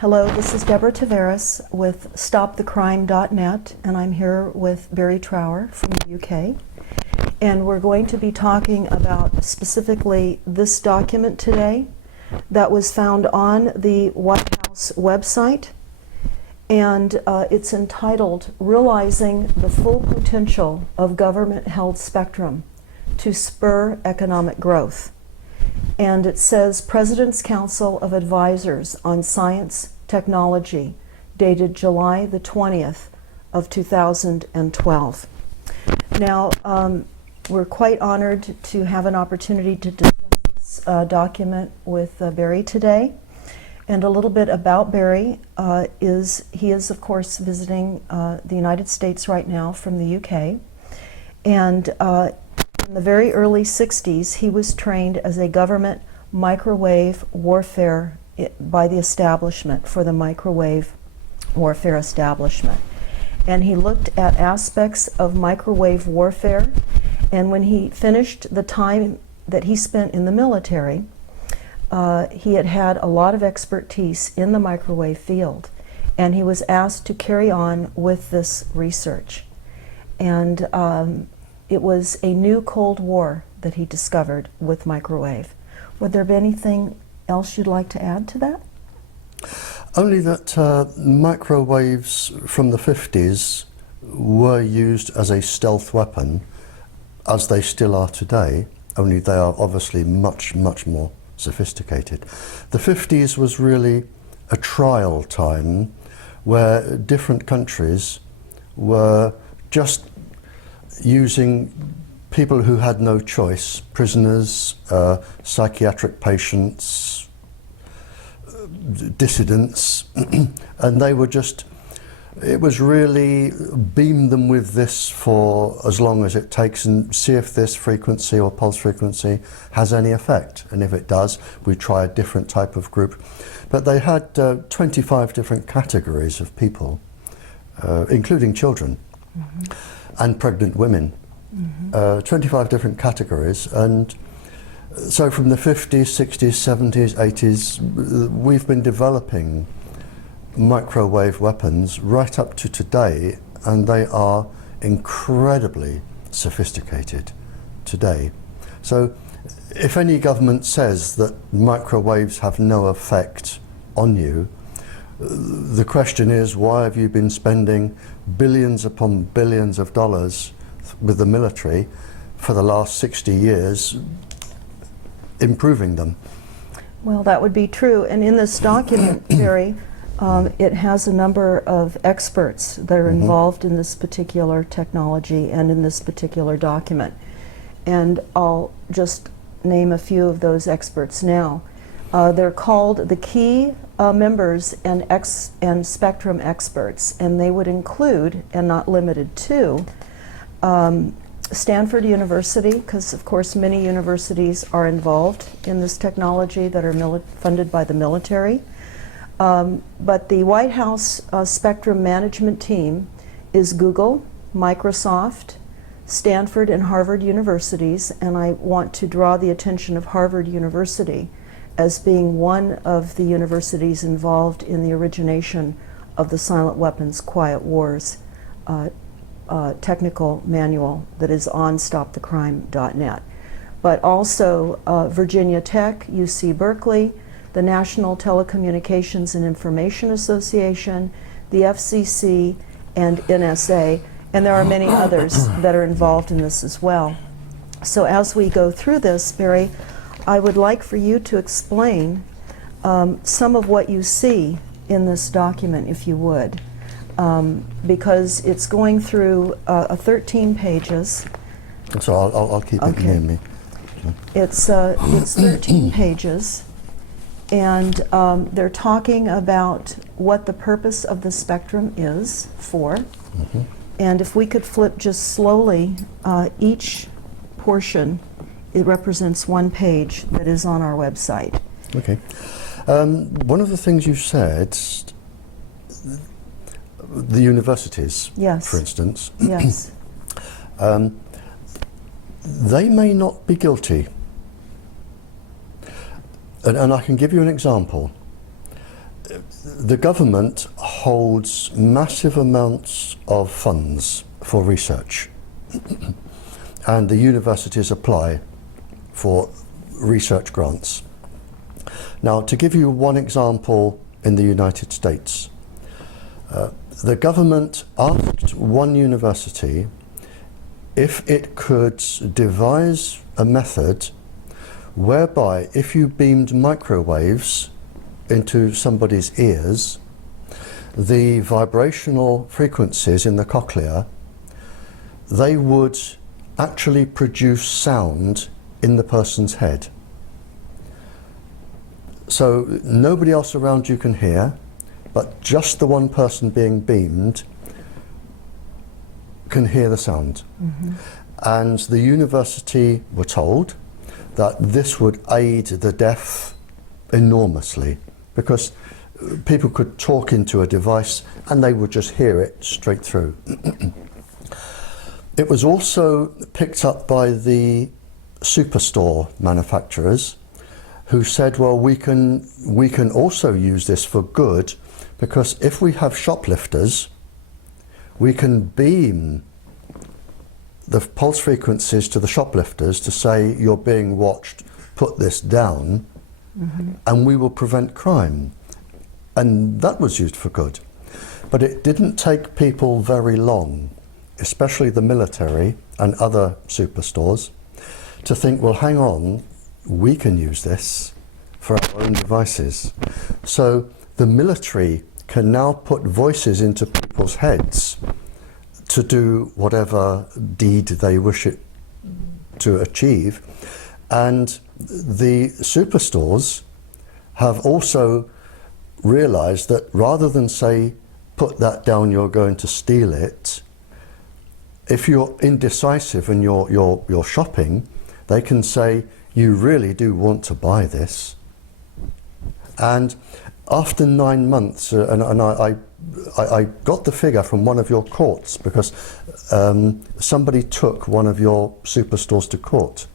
Hello, this is Deborah Tavares with StopTheCrime.net, and I'm here with Barry Trower from the UK. And we're going to be talking about specifically this document today that was found on the White House website. And it's entitled, Realizing the Full Potential of Government-Held Spectrum to Spur Economic Growth. And it says, President's Council of Advisors on Science Technology, dated July the 20th of 2012. Now, we're quite honored to have an opportunity to discuss this document with Barry today. And a little bit about Barry he is of course visiting the United States right now from the UK. And in the very early 60s, he was trained as a government microwave warfare by the establishment, for the microwave warfare establishment. And he looked at aspects of microwave warfare, and when he finished the time that he spent in the military, he had a lot of expertise in the microwave field, and he was asked to carry on with this research. And it was a new Cold War that he discovered with microwave. Would there be anything else you'd like to add to that? Only that microwaves from the 50s were used as a stealth weapon, as they still are today, only they are obviously much, much more sophisticated. The 50s was really a trial time where different countries were just using people who had no choice, prisoners, psychiatric patients, dissidents, and they were just, it was really beam them with this for as long as it takes and see if this frequency or pulse frequency has any effect. And if it does, we try a different type of group. But they had 25 different categories of people, including children. Mm-hmm. And pregnant women, 25 different categories. And so from the 50s, 60s, 70s, 80s, we've been developing microwave weapons right up to today, and they are incredibly sophisticated today. So if any government says that microwaves have no effect on you, the question is, why have you been spending billions upon billions of dollars with the military for the last 60 years improving them? Well, that would be true. And in this document, Barry, it has a number of experts that are involved in this particular technology and in this particular document. And I'll just name a few of those experts now. They're called the key members and spectrum experts, and they would include, and not limited to, Stanford University, because of course many universities are involved in this technology that are funded by the military. But the White House Spectrum Management Team is Google, Microsoft, Stanford, and Harvard universities, and I want to draw the attention of Harvard University as being one of the universities involved in the origination of the Silent Weapons Quiet Wars technical manual that is on StopTheCrime.net. But also Virginia Tech, UC Berkeley, the National Telecommunications and Information Association, the FCC, and NSA, and there are many others that are involved in this as well. So as we go through this, Barry, I would like for you to explain some of what you see in this document, if you would, because it's going through 13 pages. So I'll keep it near me. It's 13 pages, and they're talking about what the purpose of the spectrum is for. And if we could flip just slowly, each portion, it represents one page that is on our website. Okay. One of the things you said, the universities, yes, for instance, yes, they may not be guilty. And I can give you an example. the government holds massive amounts of funds for research, and the universities apply for research grants. Now, to give you one example, in the United States, the government asked one university if it could devise a method whereby if you beamed microwaves into somebody's ears, the vibrational frequencies in the cochlea, they would actually produce sound in the person's head. So nobody else around you can hear, but just the one person being beamed can hear the sound. Mm-hmm. And the university were told that this would aid the deaf enormously, because people could talk into a device and they would just hear it straight through. It was also picked up by the superstore manufacturers, who said, well, we can also use this for good, because if we have shoplifters, we can beam the pulse frequencies to the shoplifters to say, you're being watched, put this down, Mm-hmm. and we will prevent crime. And that was used for good. But it didn't take people very long, especially the military and other superstores, to think, well, hang on, we can use this for our own devices. So the military can now put voices into people's heads to do whatever deed they wish it to achieve. And the superstores have also realized that rather than say, put that down, you're going to steal it, if you're indecisive and you're shopping, they can say, you really do want to buy this. And after 9 months, and I got the figure from one of your courts, because somebody took one of your superstores to court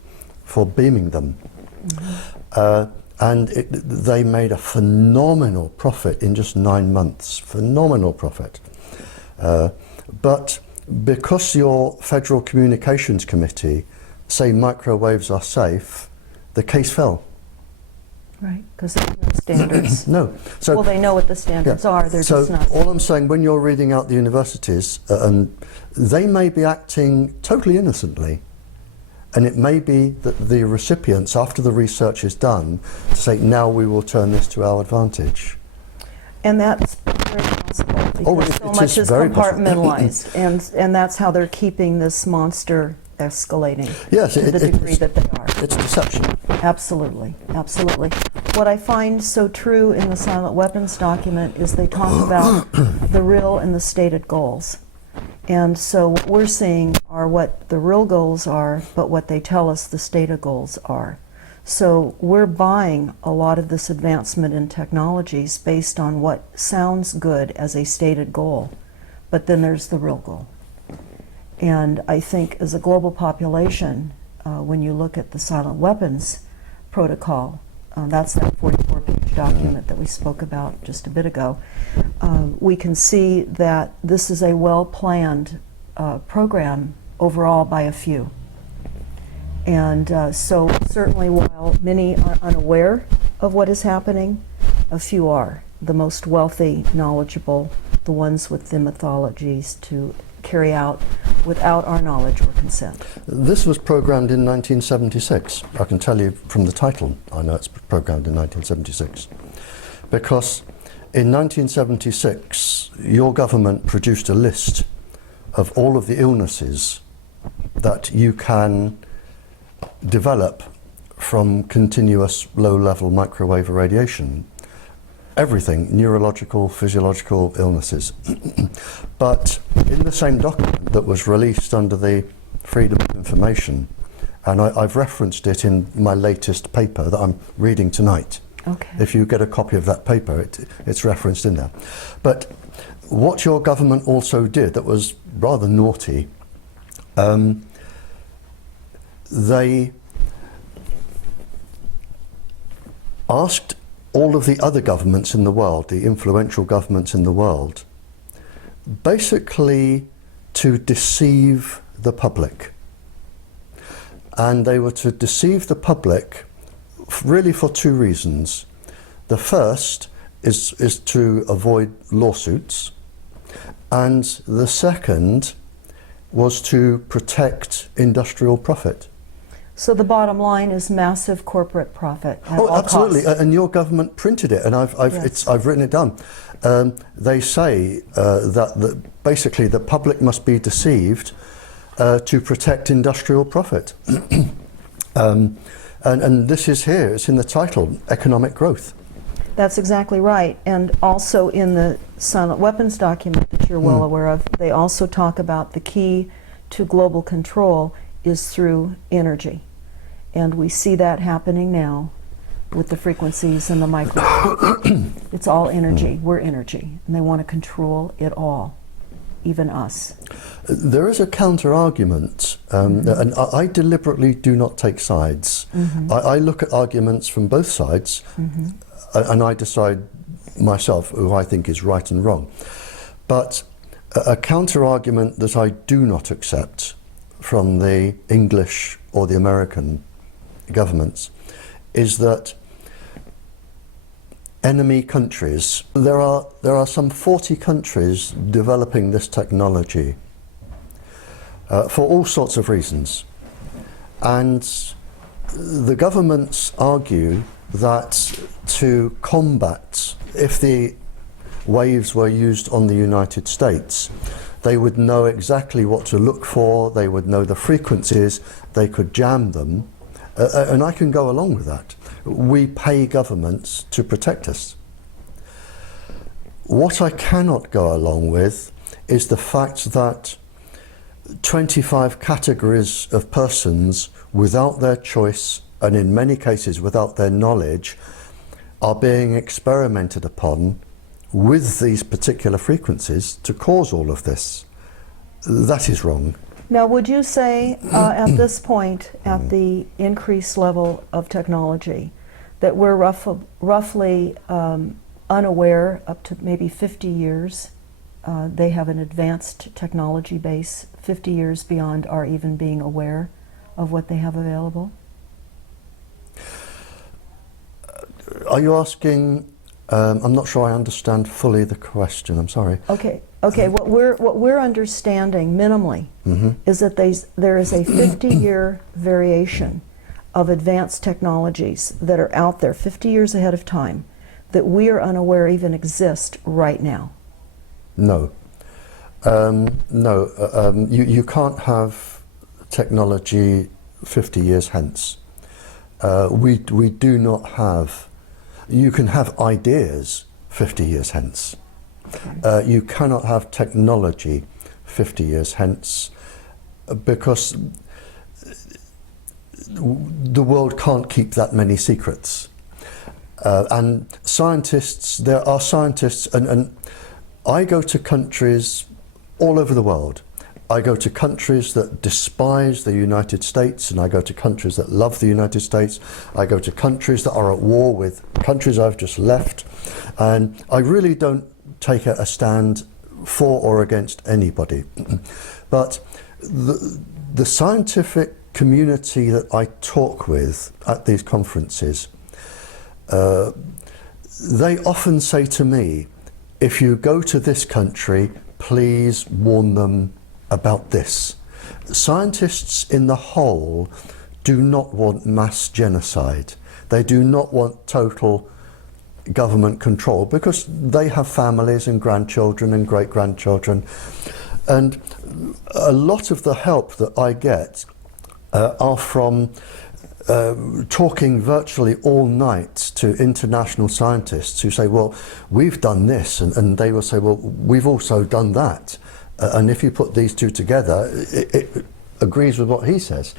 for beaming them. Mm-hmm. And they made a phenomenal profit in just 9 months, phenomenal profit. But because your Federal Communications Committee say microwaves are safe, the case fell. Right, because there's no standards. No. So, Well, they know what the standards are, they're so just not. all I'm saying, when you're reading out the universities, and they may be acting totally innocently, and it may be that the recipients, after the research is done, say, now we will turn this to our advantage. And that's very possible, because it so is much is very possible. compartmentalized, and that's how they're keeping this monster escalating Yes, to the degree that they are. it's deception. Absolutely, absolutely. What I find so true in the silent weapons document is they talk about the real and the stated goals. And so what we're seeing are what the real goals are, but what they tell us the stated goals are. So we're buying a lot of this advancement in technologies based on what sounds good as a stated goal, but then there's the real goal. And I think as a global population, when you look at the silent weapons protocol, that's that 44-page document that we spoke about just a bit ago, we can see that this is a well-planned program overall by a few. And so certainly while many are unaware of what is happening, a few are. The most wealthy, knowledgeable, the ones with the mythologies to carry out without our knowledge or consent. This was programmed in 1976. I can tell you from the title, I know it's programmed in 1976. Because in 1976, your government produced a list of all of the illnesses that you can develop from continuous low-level microwave irradiation. Everything, neurological, physiological illnesses. But in the same document that was released under the Freedom of Information, and I've referenced it in my latest paper that I'm reading tonight. Okay. If you get a copy of that paper, it's referenced in there. But what your government also did that was rather naughty, they asked all of the other governments in the world, the influential governments in the world, basically to deceive the public. And they were to deceive the public really for two reasons. The first is to avoid lawsuits, and the second was to protect industrial profit. So the bottom line is massive corporate profit at all absolutely, costs. and your government printed it, and I've written it down. They say that basically the public must be deceived to protect industrial profit. And this is here, it's in the title, economic growth. That's exactly right. And also in the silent weapons document that you're well aware of, they also talk about the key to global control is through energy. And we see that happening now with the frequencies and the micro. It's all energy. We're energy. And they want to control it all, even us. There is a counter-argument, and I deliberately do not take sides. I look at arguments from both sides, and I decide myself who I think is right and wrong. But a counter-argument that I do not accept from the English or the American governments is that enemy countries, there are some 40 countries developing this technology for all sorts of reasons. And the governments argue that to combat, if the waves were used on the United States, they would know exactly what to look for, they would know the frequencies, they could jam them, and I can go along with that. We pay governments to protect us. What I cannot go along with is the fact that 25 categories of persons without their choice, and in many cases without their knowledge, are being experimented upon with these particular frequencies to cause all of this. That is wrong. Now, would you say at this point, at the increased level of technology, that we're roughly unaware up to maybe 50 years? They have an advanced technology base 50 years beyond our even being aware of what they have available? Are you asking, I'm not sure I understand fully the question, I'm sorry. Okay. What we're understanding minimally is that there is a 50-year variation of advanced technologies that are out there 50 years ahead of time that we are unaware even exist right now. No. You can't have technology 50 years hence. We do not have, you can have ideas 50 years hence. You cannot have technology 50 years hence because the world can't keep that many secrets. And scientists, there are scientists, and I go to countries all over the world. I go to countries that despise the United States, and I go to countries that love the United States. I go to countries that are at war with countries I've just left. And I really don't take a stand for or against anybody. But the scientific community that I talk with at these conferences, they often say to me, if you go to this country, please warn them about this. Scientists in the whole do not want mass genocide. They do not want total government control because they have families and grandchildren and great-grandchildren. And a lot of the help that I get are from talking virtually all night to international scientists who say, well, we've done this, and they will say, well, we've also done that. And if you put these two together, it agrees with what he says.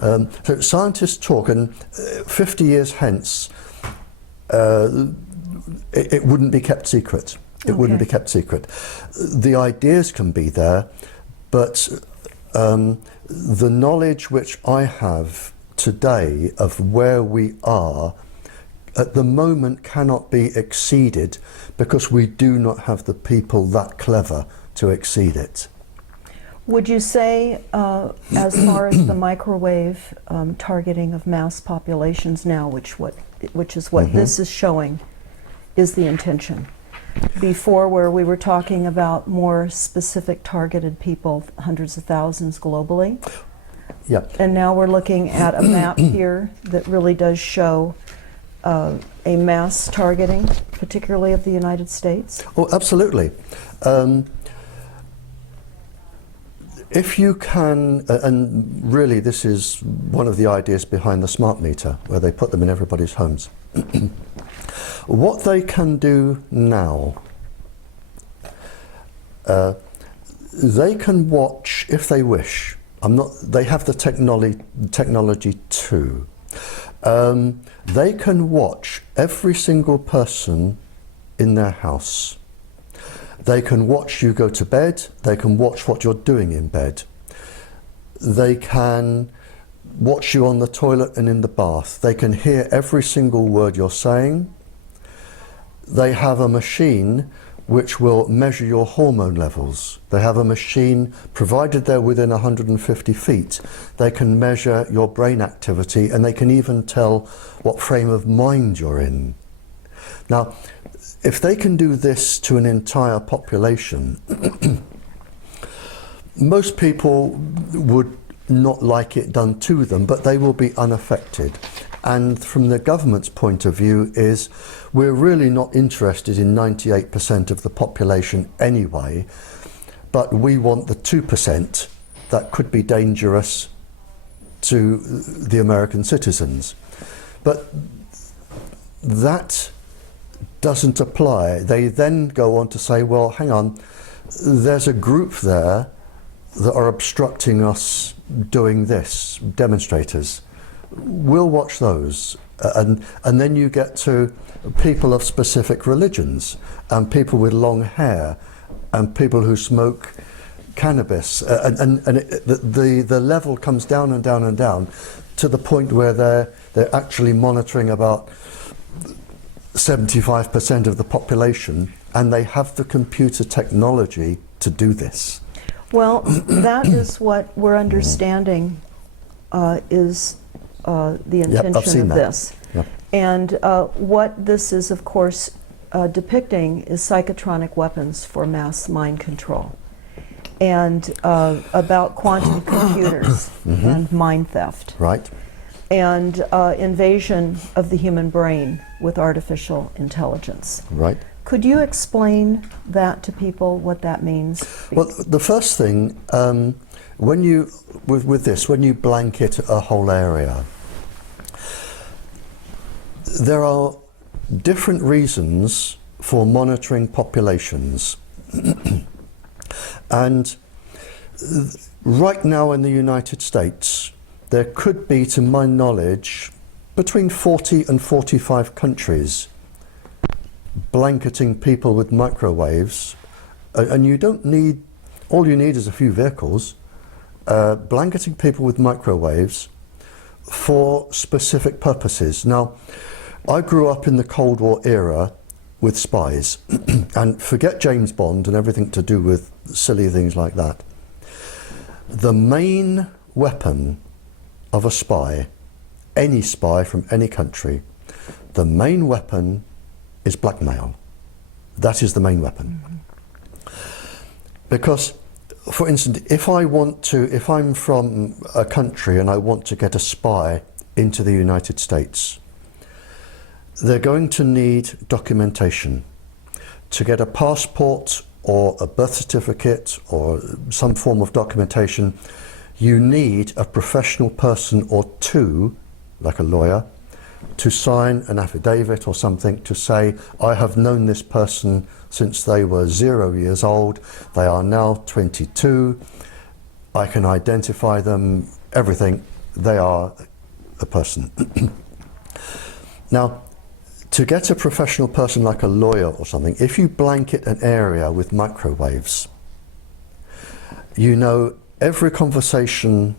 So scientists talk, and 50 years hence, it wouldn't be kept secret. It wouldn't be kept secret. The ideas can be there, but the knowledge which I have today of where we are at the moment cannot be exceeded because we do not have the people that clever to exceed it. Would you say, as far as the microwave targeting of mass populations now, which is what this is showing, is the intention? Before, where we were talking about more specific targeted people, hundreds of thousands globally, Yeah. and now we're looking at a map here that really does show a mass targeting, particularly of the United States. Oh, absolutely. If you can, and really this is one of the ideas behind the smart meter, where they put them in everybody's homes. What they can do now, they can watch, if they wish, they have the technology too. They can watch every single person in their house. They can watch you go to bed. They can watch what you're doing in bed. They can watch you on the toilet and in the bath. They can hear every single word you're saying. They have a machine which will measure your hormone levels. They have a machine, provided they're within 150 feet, they can measure your brain activity, and they can even tell what frame of mind you're in. Now, if they can do this to an entire population, most people would not like it done to them, but they will be unaffected. And from the government's point of view is, we're really not interested in 98% of the population anyway, but we want the 2% that could be dangerous to the American citizens. But that doesn't apply. They then go on to say, well, hang on, there's a group there that are obstructing us doing this, demonstrators. We'll watch those. And then you get to people of specific religions, and people with long hair, and people who smoke cannabis. The level comes down and down and down to the point where they're actually monitoring about 75% of the population, and they have the computer technology to do this. Well, that is what we're understanding is the intention I've seen of that. this. Yep. And what this is, of course, depicting is psychotronic weapons for mass mind control, and about quantum computers and mind theft. Right. And invasion of the human brain with artificial intelligence. Right. Could you explain that to people, what that means? Well, the first thing, when you with this, when you blanket a whole area, there are different reasons for monitoring populations. And right now in the United States, there could be, to my knowledge, between 40 and 45 countries blanketing people with microwaves, and you don't need, all you need is a few vehicles, blanketing people with microwaves for specific purposes. Now, I grew up in the Cold War era with spies, and forget James Bond and everything to do with silly things like that. The main weapon of a spy, any spy from any country, the main weapon is blackmail. That is the main weapon. Because, for instance, if I'm from a country and I want to get a spy into the United States, they're going to need documentation. To get a passport or a birth certificate or some form of documentation, you need a professional person or two, like a lawyer, to sign an affidavit or something to say, I have known this person since they were 0 years old, they are now 22, I can identify them, everything, they are a person. Now, to get a professional person like a lawyer or something, if you blanket an area with microwaves, you know every conversation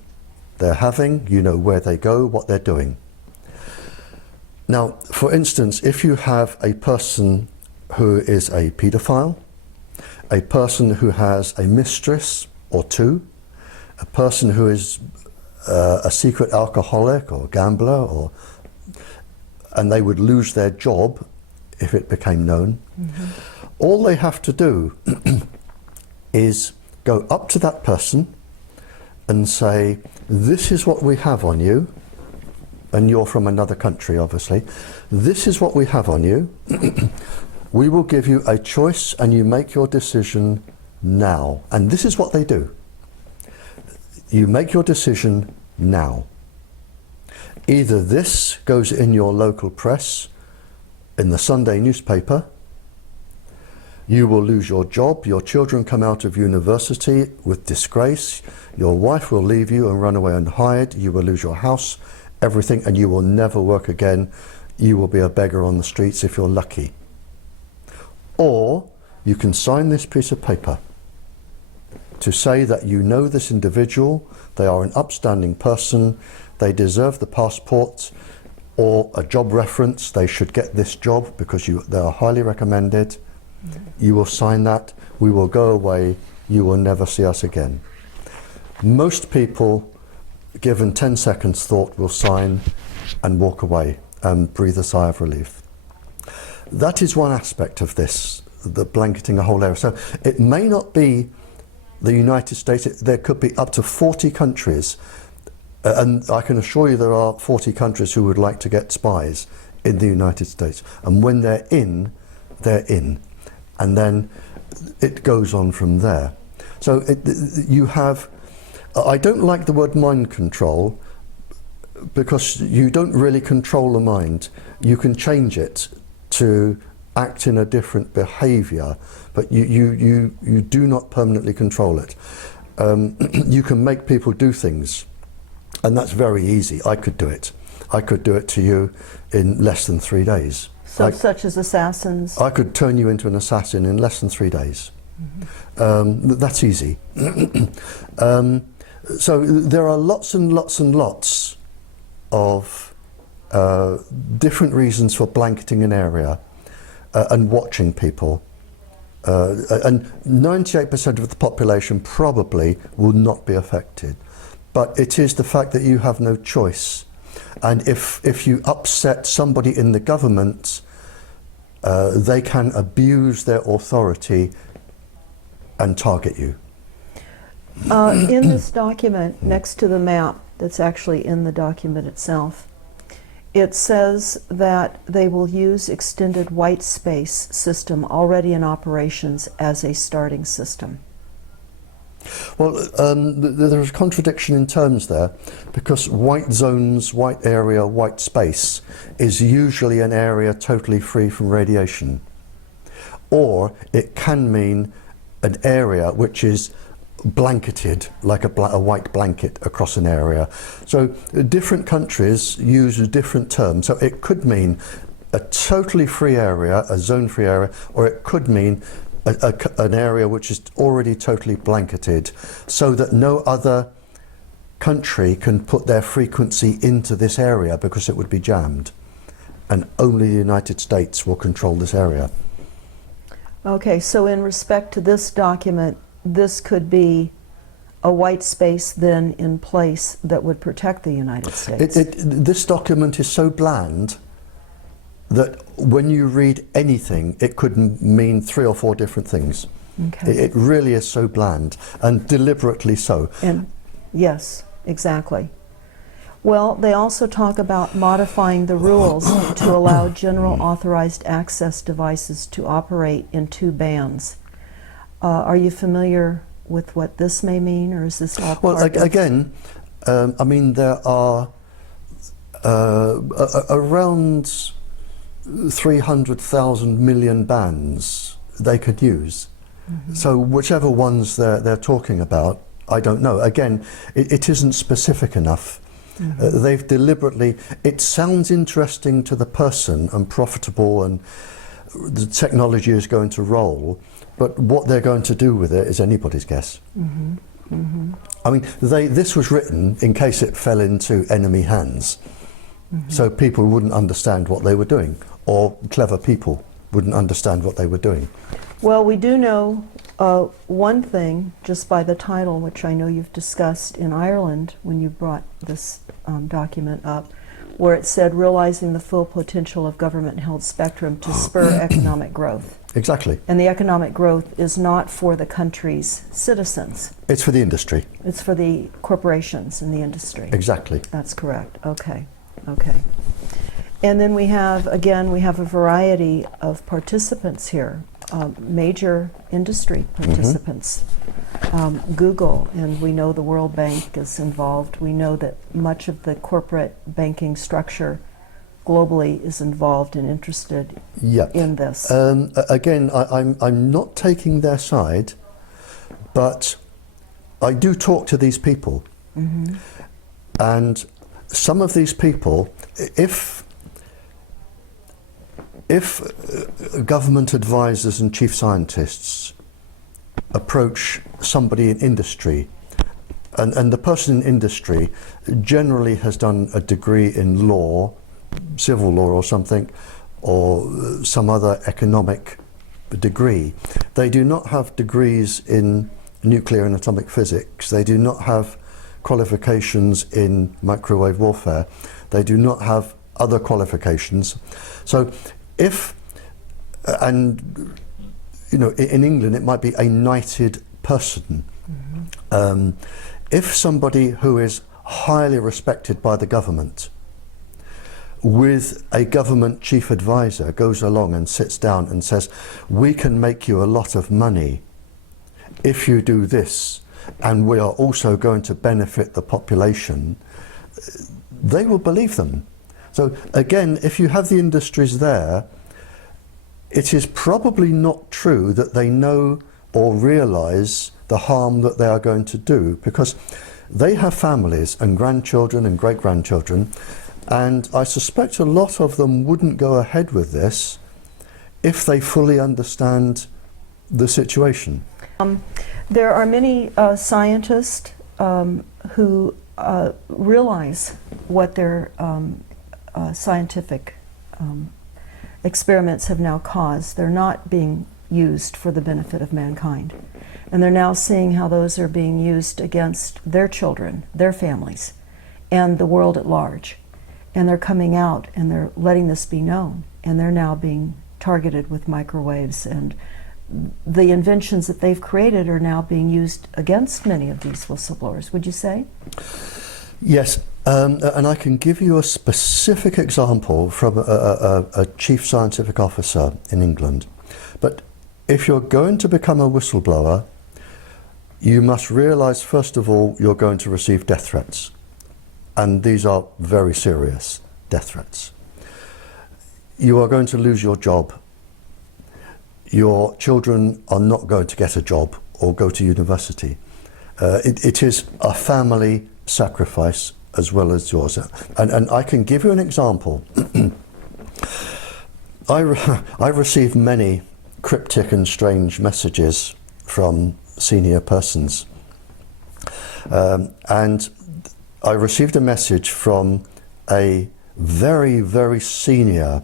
they're having, you know where they go, what they're doing. Now, for instance, if you have a person who is a paedophile, a person who has a mistress or two, a person who is a secret alcoholic or gambler, and they would lose their job if it became known, all they have to do is go up to that person and say, this is what we have on you, and you're from another country obviously, this is what we have on you, we will give you a choice and you make your decision now. And this is what they do. You make your decision now. Either this goes in your local press, in the Sunday newspaper, you will lose your job, your children come out of university with disgrace, your wife will leave you and run away and hide, you will lose your house, everything, and you will never work again. You will be a beggar on the streets if you're lucky. Or you can sign this piece of paper to say that you know this individual, they are an upstanding person, they deserve the passport or a job reference, they should get this job because they are highly recommended. You will sign that, we will go away, you will never see us again. Most people, given 10 seconds thought, will sign and walk away and breathe a sigh of relief. That is one aspect of this, the blanketing a whole area. So it may not be the United States, there could be up to 40 countries, and I can assure you there are 40 countries who would like to get spies in the United States. And when they're in, they're in. And then it goes on from there. So you have, I don't like the word mind control, because you don't really control the mind. You can change it to act in a different behaviour, but you do not permanently control it. You can make people do things, and that's very easy. I could do it. I could do it to you in less than 3 days. So such as assassins? I could turn you into an assassin in less than 3 days. That's easy. So there are lots and lots and lots of different reasons for blanketing an area and watching people. And 98% of the population probably will not be affected. But it is the fact that you have no choice. And if you upset somebody in the government, they can abuse their authority and target you. In this document, next to the map that's actually in the document itself, it says that they will use extended white space system already in operations as a starting system. Well, there's a contradiction in terms there, because white zones, white area, white space is usually an area totally free from radiation. Or it can mean an area which is blanketed, like a white blanket across an area. So different countries use different terms. So it could mean a totally free area, a zone-free area, or it could mean an area which is already totally blanketed, so that no other country can put their frequency into this area because it would be jammed, and only the United States will control this area. Okay, so in respect to this document, this could be a white space then in place that would protect the United States. This document is so bland that when you read anything, it could mean 3 or 4 different things. Okay. It really is so bland, and deliberately so. And yes, exactly. Well, they also talk about modifying the rules to allow general authorized access devices to operate in 2 bands. Are you familiar with what this may mean, or is this all part Well, of again, I mean, there are around 300,000 million bands they could use. So whichever ones they're talking about, I don't know. Again, it isn't specific enough. They've deliberately, it sounds interesting to the person and profitable, and the technology is going to roll, but what they're going to do with it is anybody's guess. I mean, this was written in case it fell into enemy hands. So people wouldn't understand what they were doing, or clever people wouldn't understand what they were doing. Well, we do know one thing just by the title, which I know you've discussed in Ireland when you brought this document up, where it said realizing the full potential of government-held spectrum to spur economic growth. Exactly. And the economic growth is not for the country's citizens. It's for the industry. It's for the corporations in the industry. Exactly. That's correct. Okay. Okay. And then we have, again, we have a variety of participants here, major industry participants. Google, and we know the World Bank is involved. We know that much of the corporate banking structure globally is involved and interested in this. Again, I'm not taking their side, but I do talk to these people. And some of these people, if government advisors and chief scientists approach somebody in industry, and the person in industry generally has done a degree in law, civil law or something, or some other economic degree. They do not have degrees in nuclear and atomic physics. They do not have qualifications in microwave warfare. They do not have other qualifications. So if, and you know, in England it might be a knighted person. If somebody who is highly respected by the government with a government chief advisor goes along and sits down and says, we can make you a lot of money if you do this, and we are also going to benefit the population, they will believe them. So again, if you have the industries there, it is probably not true that they know or realize the harm that they are going to do, because they have families and grandchildren and great-grandchildren, and I suspect a lot of them wouldn't go ahead with this if they fully understand the situation. There are many scientists who realize what their scientific experiments have now caused. They're not being used for the benefit of mankind. And they're now seeing how those are being used against their children, their families, and the world at large. And they're coming out and they're letting this be known. And they're now being targeted with microwaves, and the inventions that they've created are now being used against many of these whistleblowers, would you say? Yes, and I can give you a specific example from a chief scientific officer in England. But if you're going to become a whistleblower, you must realize, first of all, you're going to receive death threats. And these are very serious death threats. You are going to lose your job. Your children are not going to get a job or go to university. It is a family sacrifice as well as yours. And I can give you an example. I received many cryptic and strange messages from senior persons. And I received a message from a very, very senior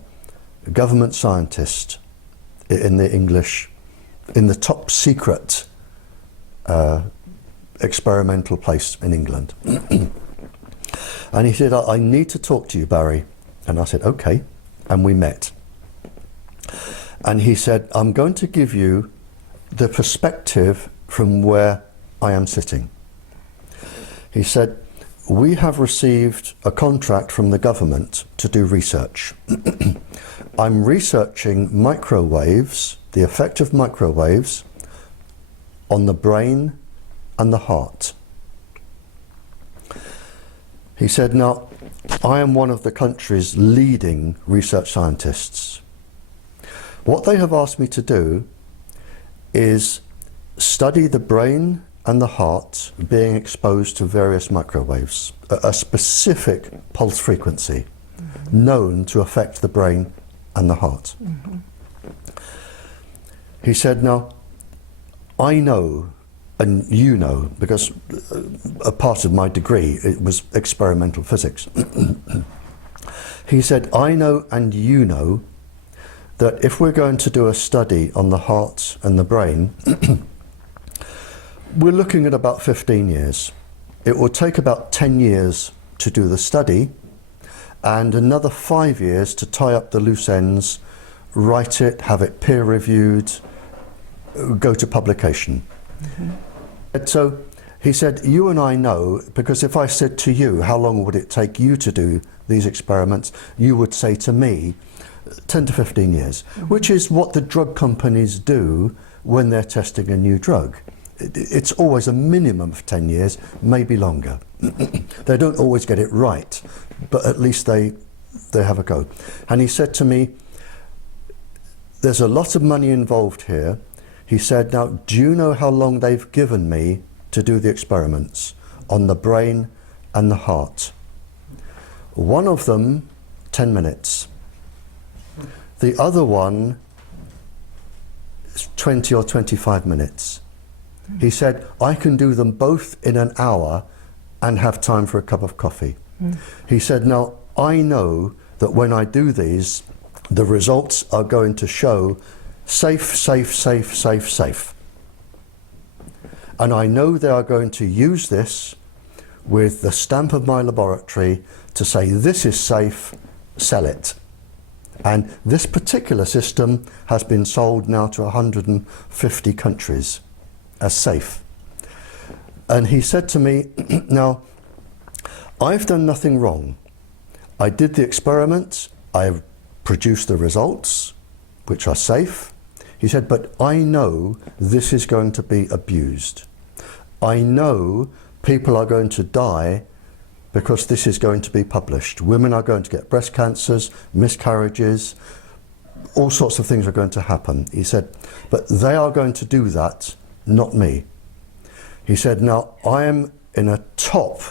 government scientist in the top secret experimental place in England. And he said, I need to talk to you, Barry. And I said, okay. And we met. And he said, I'm going to give you the perspective from where I am sitting. He said, we have received a contract from the government to do research. I'm researching microwaves, the effect of microwaves on the brain and the heart. He said, now, I am one of the country's leading research scientists. What they have asked me to do is study the brain and the heart being exposed to various microwaves, a specific pulse frequency known to affect the brain and the heart. He said, now, I know, and you know, because a part of my degree, it was experimental physics. He said, I know and you know that if we're going to do a study on the heart and the brain, we're looking at about 15 years. It will take about 10 years to do the study and another 5 years to tie up the loose ends, write it, have it peer reviewed, go to publication. And so he said, you and I know, because if I said to you, how long would it take you to do these experiments, you would say to me, 10 to 15 years, which is what the drug companies do when they're testing a new drug. It's always a minimum of 10 years, maybe longer. They don't always get it right, but at least they have a go. And he said to me, there's a lot of money involved here. He said, now, do you know how long they've given me to do the experiments on the brain and the heart? One of them, 10 minutes. The other one is 20 or 25 minutes. He said, I can do them both in an hour and have time for a cup of coffee. He said, now, I know that when I do these, the results are going to show safe, safe, safe, safe, safe. And I know they are going to use this with the stamp of my laboratory to say, this is safe, sell it. And this particular system has been sold now to 150 countries as safe. And he said to me, now, I've done nothing wrong. I did the experiment, I produced the results, which are safe. He said, but I know this is going to be abused. I know people are going to die because this is going to be published. Women are going to get breast cancers, miscarriages, all sorts of things are going to happen. He said, but they are going to do that, not me. He said, now, I am in a top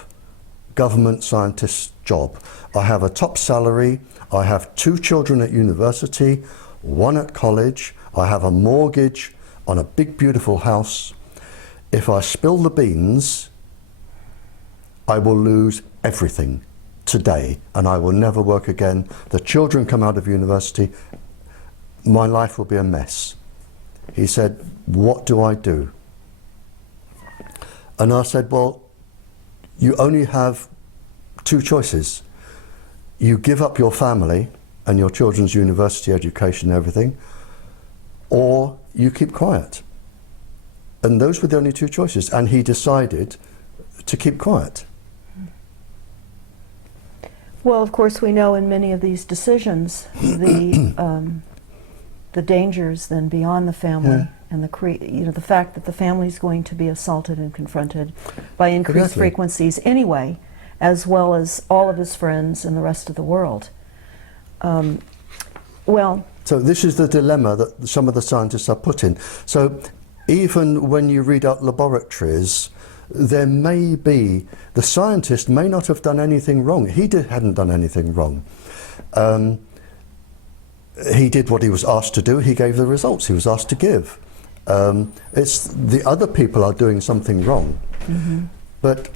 government scientist's job. I have a top salary, I have 2 children at university, 1 at college, I have a mortgage on a big beautiful house. If I spill the beans, I will lose everything today and I will never work again. The children come out of university, my life will be a mess. He said, what do I do? And I said, well, you only have 2 choices. You give up your family and your children's university education and everything, or you keep quiet. And those were the only 2 choices. And he decided to keep quiet. Well, of course, we know in many of these decisions the dangers then beyond the family, and the fact that the family is going to be assaulted and confronted by increased frequencies anyway, as well as all of his friends and the rest of the world. So this is the dilemma that some of the scientists are put in. So even when you read out laboratories, there may be, the scientist may not have done anything wrong. He hadn't done anything wrong. He did what he was asked to do. He gave the results he was asked to give. It's the other people are doing something wrong. But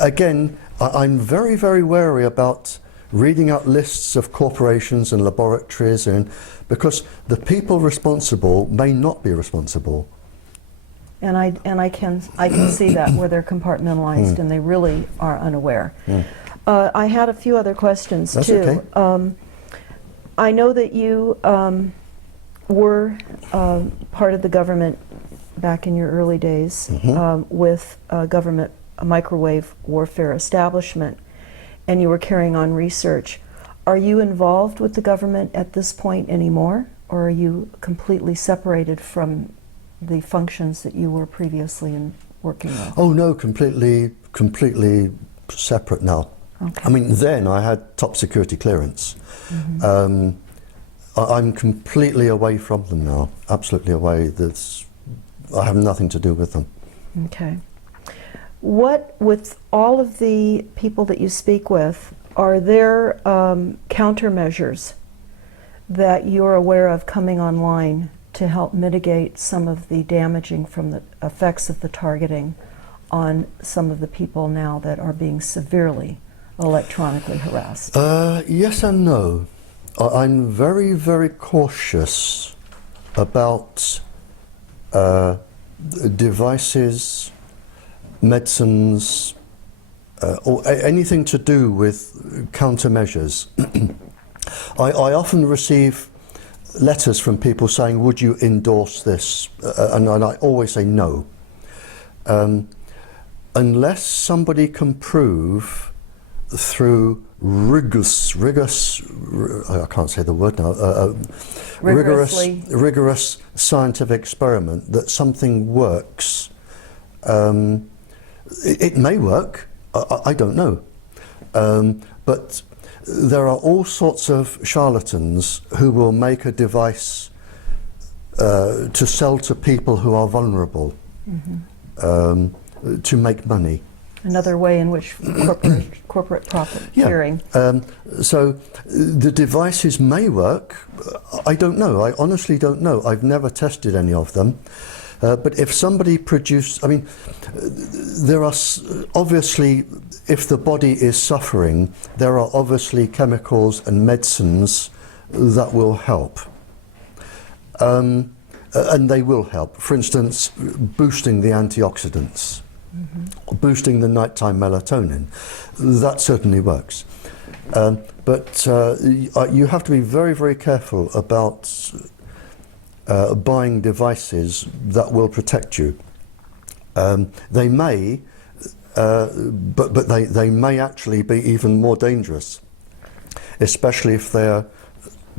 again, I'm very, very wary about reading out lists of corporations and laboratories, because the people responsible may not be responsible. And I can see that, where they're compartmentalized and they really are unaware. I had a few other questions That's too. okay. I know that you were part of the government back in your early days with government microwave warfare establishment, and you were carrying on research. Are you involved with the government at this point anymore, or are you completely separated from the functions that you were previously working with? Oh no, completely separate now. Okay. I mean, then I had top security clearance. I'm completely away from them now, absolutely away. I have nothing to do with them. Okay. What, with all of the people that you speak with, are there countermeasures that you're aware of coming online to help mitigate some of the damaging from the effects of the targeting on some of the people now that are being severely electronically harassed? Yes and no. I'm very, very cautious about devices, medicines, or anything to do with countermeasures. I often receive letters from people saying, would you endorse this? And I always say no. Unless somebody can prove through rigorous, I can't say the word now, rigorous scientific experiment that something works. It may work, I don't know. But there are all sorts of charlatans who will make a device to sell to people who are vulnerable, to make money. Another way in which corporate profiteering. So the devices may work. I don't know. I honestly don't know. I've never tested any of them. But if somebody produced, I mean, there are obviously, if the body is suffering, there are obviously chemicals and medicines that will help. And they will help. For instance, boosting the antioxidants. Boosting the nighttime melatonin, that certainly works. But you have to be very, very careful about buying devices that will protect you. They may, but they may actually be even more dangerous, especially if they're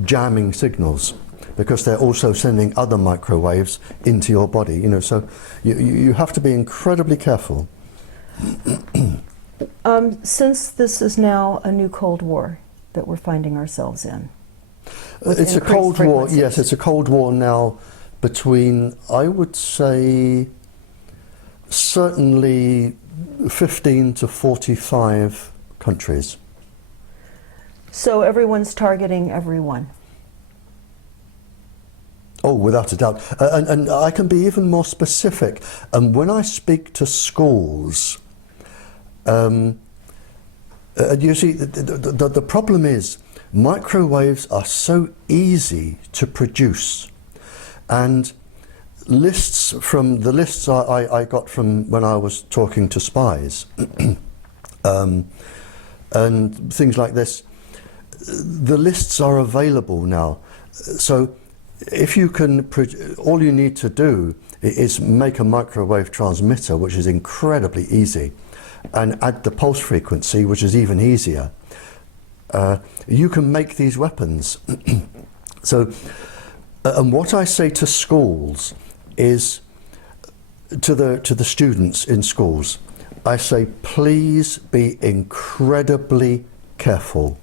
jamming signals, because they're also sending other microwaves into your body, you know, so you have to be incredibly careful. Since this is now a new Cold War that we're finding ourselves in. It's a Cold War, yes, it's a Cold War now between, I would say, certainly 15 to 45 countries. So everyone's targeting everyone. Oh, without a doubt. And I can be even more specific. And when I speak to schools, you see, the problem is microwaves are so easy to produce. And the lists I got from when I was talking to spies, and things like this, the lists are available now. So if you can, all you need to do is make a microwave transmitter, which is incredibly easy, and add the pulse frequency, which is even easier. You can make these weapons. So, and what I say to schools is, to the students in schools, I say, please be incredibly careful.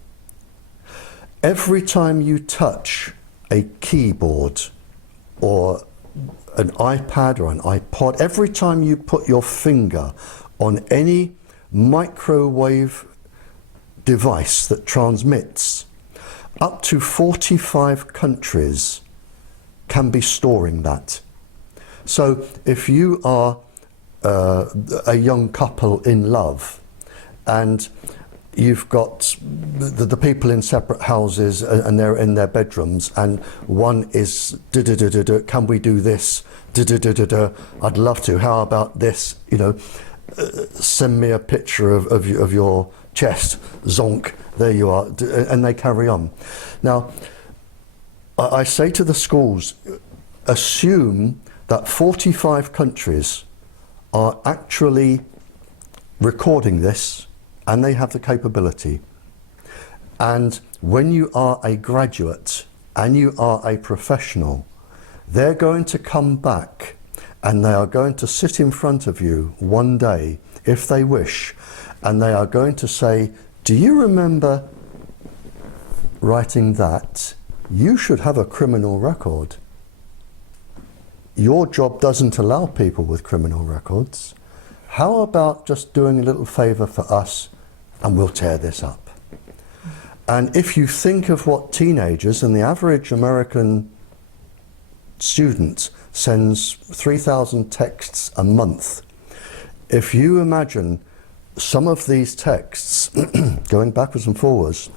Every time you touch a keyboard or an iPad or an iPod, every time you put your finger on any microwave device that transmits, up to 45 countries can be storing that. So if you are a young couple in love and you've got the people in separate houses and they're in their bedrooms, and one is can we do this, I'd love to, how about this, you know, send me a picture of your chest, zonk, there you are, and they carry on. Now I say to the schools, assume that 45 countries are actually recording this, and they have the capability. And when you are a graduate and you are a professional, they're going to come back and they are going to sit in front of you one day, if they wish, and they are going to say, do you remember writing that? You should have a criminal record. Your job doesn't allow people with criminal records. How about just doing a little favor for us and we'll tear this up? And if you think of what teenagers, and the average American student sends 3,000 texts a month, if you imagine some of these texts, going backwards and forwards,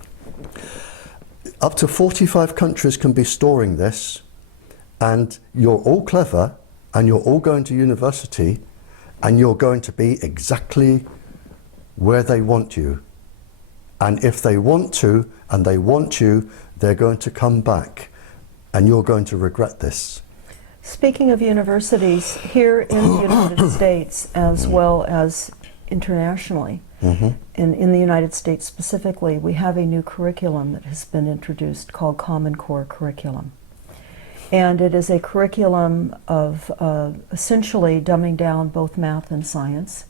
up to 45 countries can be storing this, and you're all clever, and you're all going to university, and you're going to be exactly where they want you. And if they want to, and they want you, they're going to come back, and you're going to regret this. Speaking of universities, here in the United States, as well as internationally, in the United States specifically, we have a new curriculum that has been introduced called Common Core Curriculum. And it is a curriculum of essentially dumbing down both math and science.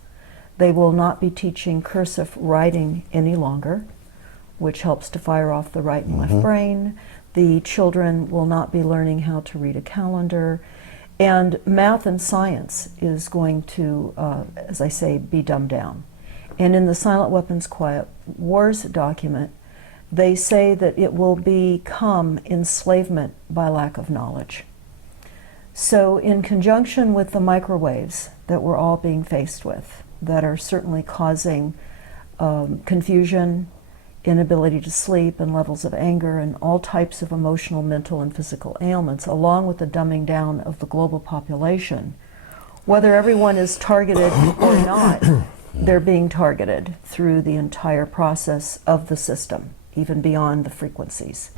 They will not be teaching cursive writing any longer, which helps to fire off the right and left brain. The children will not be learning how to read a calendar. And math and science is going to, as I say, be dumbed down. And in the Silent Weapons Quiet Wars document, they say that it will become enslavement by lack of knowledge. So in conjunction with the microwaves that we're all being faced with, that are certainly causing confusion, inability to sleep, and levels of anger, and all types of emotional, mental, and physical ailments, along with the dumbing down of the global population, whether everyone is targeted or not, they're being targeted through the entire process of the system, even beyond the frequencies.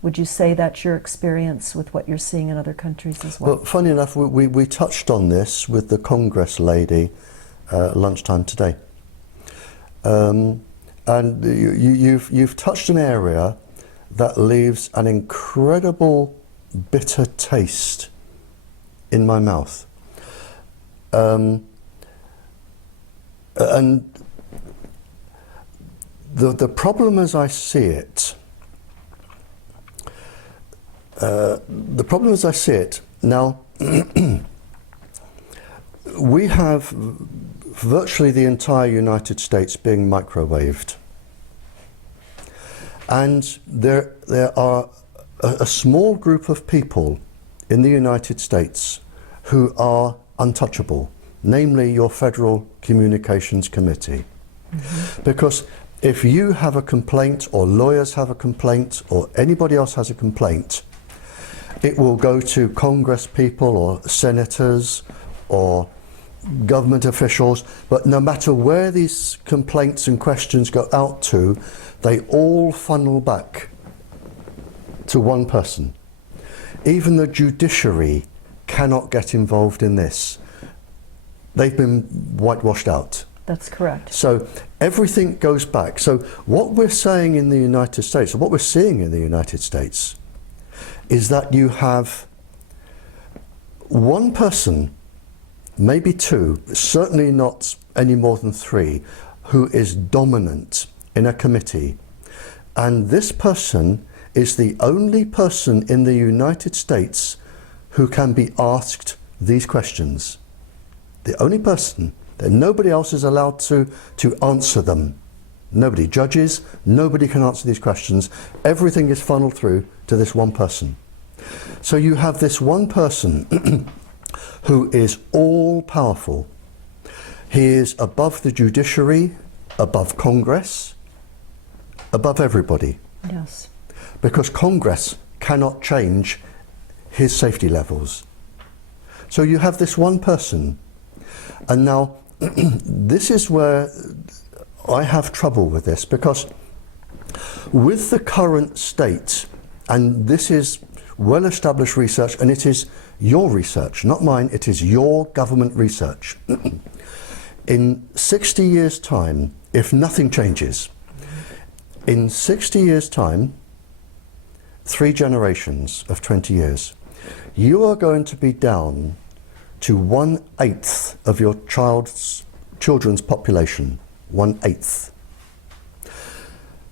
Would you say that's your experience with what you're seeing in other countries as well? Well, funny enough, we touched on this with the Congress lady lunchtime today. And you've touched an area that leaves an incredible bitter taste in my mouth. And the problem as I see it, now, we have virtually the entire United States being microwaved. And there are a small group of people in the United States who are untouchable, namely your Federal Communications Committee. Because if you have a complaint, or lawyers have a complaint, or anybody else has a complaint, it will go to Congress people or senators or government officials, but no matter where these complaints and questions go out to, they all funnel back to one person. Even the judiciary cannot get involved in this. They've been whitewashed out. That's correct. So everything goes back. So what we're saying in the United States, or what we're seeing in the United States, is that you have one person, maybe two, certainly not any more than three, who is dominant in a committee. And this person is the only person in the United States who can be asked these questions. The only person. That nobody else is allowed to answer them. Nobody. Judges, nobody can answer these questions. Everything is funneled through to this one person. So you have this one person who is all powerful. He is above the judiciary, above Congress, above everybody. Yes. Because Congress cannot change his safety levels. So you have this one person. And now, this is where I have trouble with this, because with the current state, and this is well-established research, and it is your research, not mine, it is your government research. In 60 years' time, if nothing changes, in 60 years' time, 3 generations of 20 years, you are going to be down to 1/8 of your children's population. 1/8.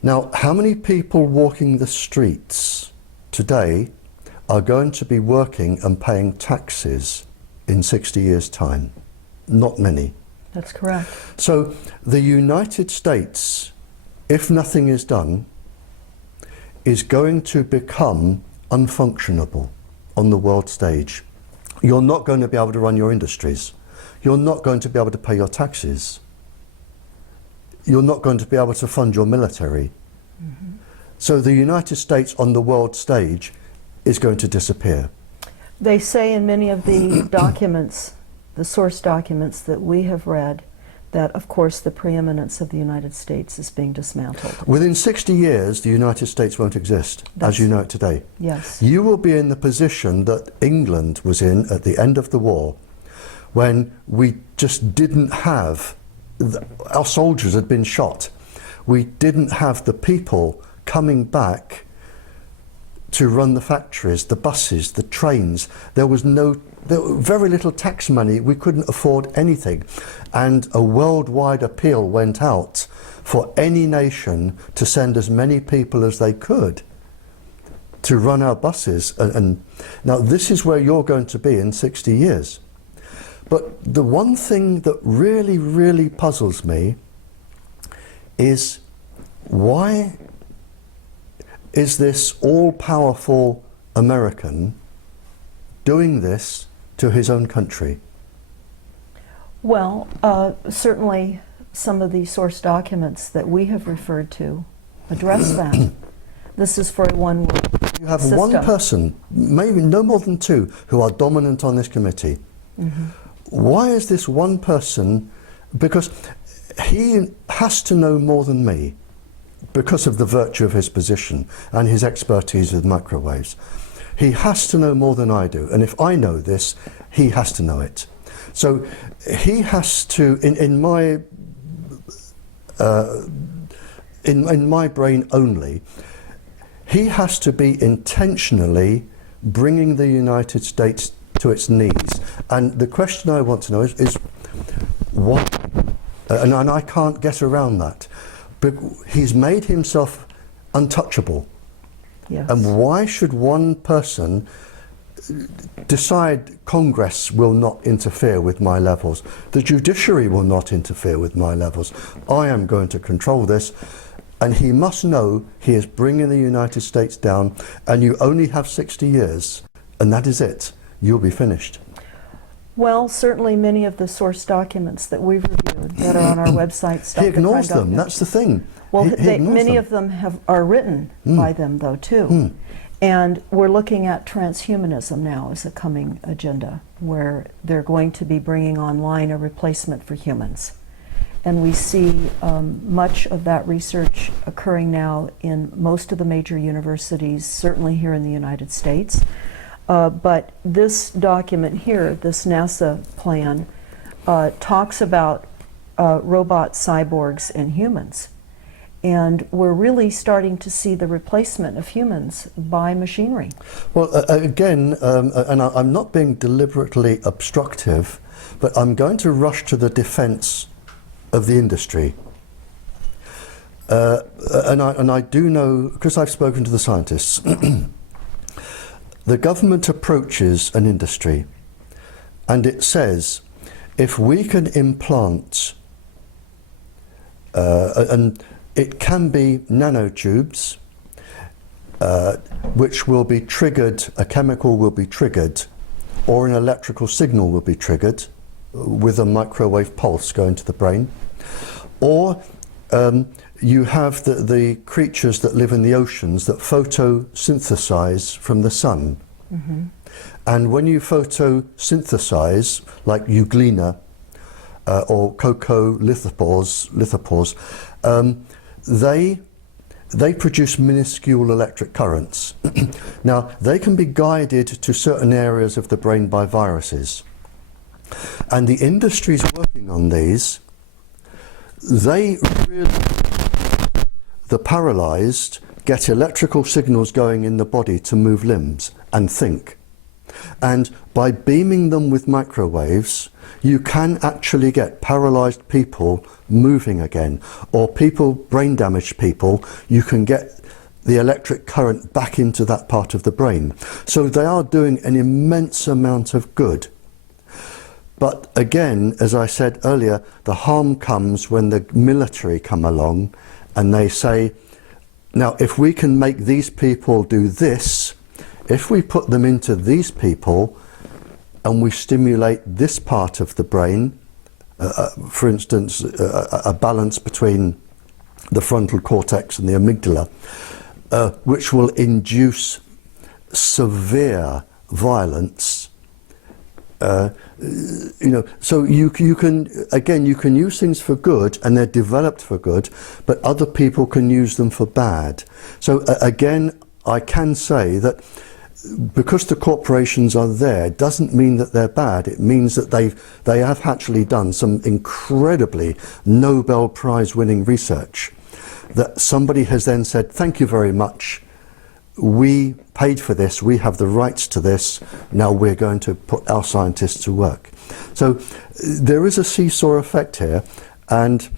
Now, how many people walking the streets today are going to be working and paying taxes in 60 years' time? Not many. That's correct. So the United States, if nothing is done, is going to become unfunctionable on the world stage. You're not going to be able to run your industries. You're not going to be able to pay your taxes. you're not going to be able to fund your military. So the United States on the world stage is going to disappear. They say in many of the documents, the source documents that we have read, that of course the preeminence of the United States is being dismantled. Within 60 years, the United States won't exist as you know it today. Yes. You will be in the position that England was in at the end of the war, when we just didn't have, our soldiers had been shot. We didn't have the people coming back to run the factories, the buses, the trains. There was very little tax money. We couldn't afford anything. And a worldwide appeal went out for any nation to send as many people as they could to run our buses. And now this is where you're going to be in 60 years. But the one thing that really, really puzzles me is, why is this all-powerful American doing this to his own country? Well, certainly some of the source documents that we have referred to address that. This is for a one-world You have system. one person, maybe no more than two, who are dominant on this committee. Why is this one person? Because he has to know more than me, because of the virtue of his position and his expertise with microwaves. He has to know more than I do, and if I know this, he has to know it. So he has to, in my brain only, he has to be intentionally bringing the United States to its knees. And the question I want to know is what, and I can't get around that. But he's made himself untouchable. Yes. And why should one person decide Congress will not interfere with my levels? The judiciary will not interfere with my levels. I am going to control this. And he must know he is bringing the United States down, and you only have 60 years, and that is it. You'll be finished. Well, certainly many of the source documents that we've reviewed that are on our website. He ignores them. That's the thing. Well, He ignores many them. of them are written by them, though, too. And we're looking at transhumanism now as a coming agenda, where they're going to be bringing online a replacement for humans. And we see much of that research occurring now in most of the major universities, certainly here in the United States. But this document here, this NASA plan, talks about robot cyborgs and humans. And we're really starting to see the replacement of humans by machinery. Well, again, and I'm not being deliberately obstructive, but I'm going to rush to the defense of the industry. And I do know, because I've spoken to the scientists, the government approaches an industry and it says, if we can implant, and it can be nanotubes, which will be triggered, a chemical will be triggered, or an electrical signal will be triggered with a microwave pulse going to the brain, or you have the creatures that live in the oceans that photosynthesize from the sun. And when you photosynthesize, like euglena or coccolithophores, they produce minuscule electric currents. Now, they can be guided to certain areas of the brain by viruses. And the industries working on these, they really, the paralyzed get electrical signals going in the body to move limbs and think. And by beaming them with microwaves, you can actually get paralyzed people moving again, or people, brain damaged people, you can get the electric current back into that part of the brain. So they are doing an immense amount of good. But again, as I said earlier, the harm comes when the military come along and they say, now if we can make these people do this, if we put them into these people and we stimulate this part of the brain, for instance, a balance between the frontal cortex and the amygdala, which will induce severe violence. So you can use things for good, and they're developed for good, but other people can use them for bad. So again, I can say that because the corporations are there doesn't mean that they're bad. It means that they have actually done some incredibly Nobel Prize winning research that somebody has then said, thank you very much, we paid for this, we have the rights to this, now we're going to put our scientists to work. So there is a seesaw effect here, and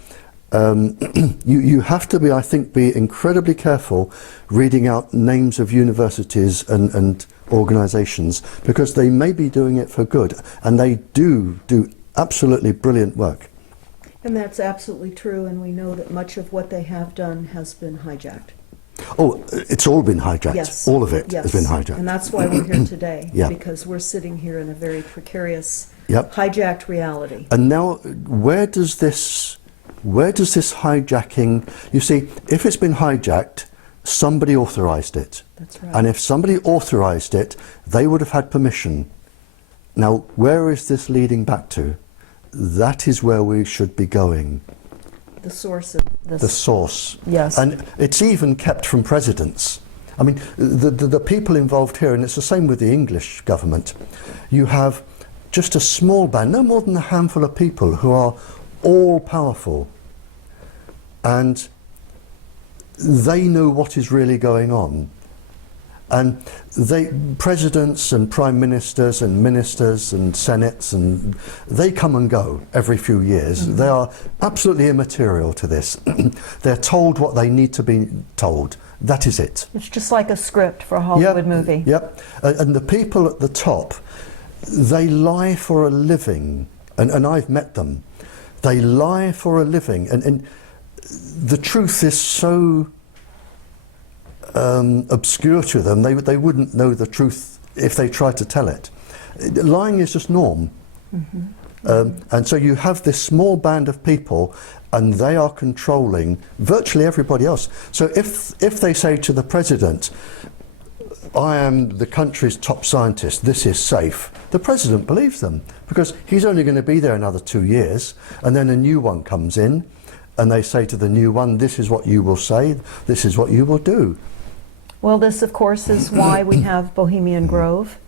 you have to be, I think, be incredibly careful reading out names of universities and organisations, because they may be doing it for good, and they do absolutely brilliant work. And that's absolutely true, and we know that much of what they have done has been hijacked. Oh, it's all been hijacked. Yes. All of it Yes. has been hijacked. And that's why we're here today, Yeah. because we're sitting here in a very precarious, Yep. hijacked reality. And now, where does this hijacking, you see, if it's been hijacked, somebody authorised it. That's right. And if somebody authorised it, they would have had permission. Now, where is this leading back to? That is where we should be going. The source of this. The source. Yes. And it's even kept from presidents. I mean, the people involved here, and it's the same with the English government, you have just a small band, no more than a handful of people who are all powerful. And they know what is really going on. And presidents and prime ministers and ministers and senates, and they come and go every few years. Mm-hmm. They are absolutely immaterial to this. They're told what they need to be told. That is it. It's just like a script for a Hollywood movie. Yep. And the people at the top, they lie for a living. And I've met them. They lie for a living. And the truth is so obscure to them, they wouldn't know the truth if they tried to tell it. Lying is just norm. Mm-hmm. And so you have this small band of people, and they are controlling virtually everybody else. So if they say to the president, I am the country's top scientist, this is safe, the president believes them, because he's only going to be there another 2 years, and then a new one comes in, and they say to the new one, this is what you will say, this is what you will do. Well, this, of course, is why we have Bohemian Grove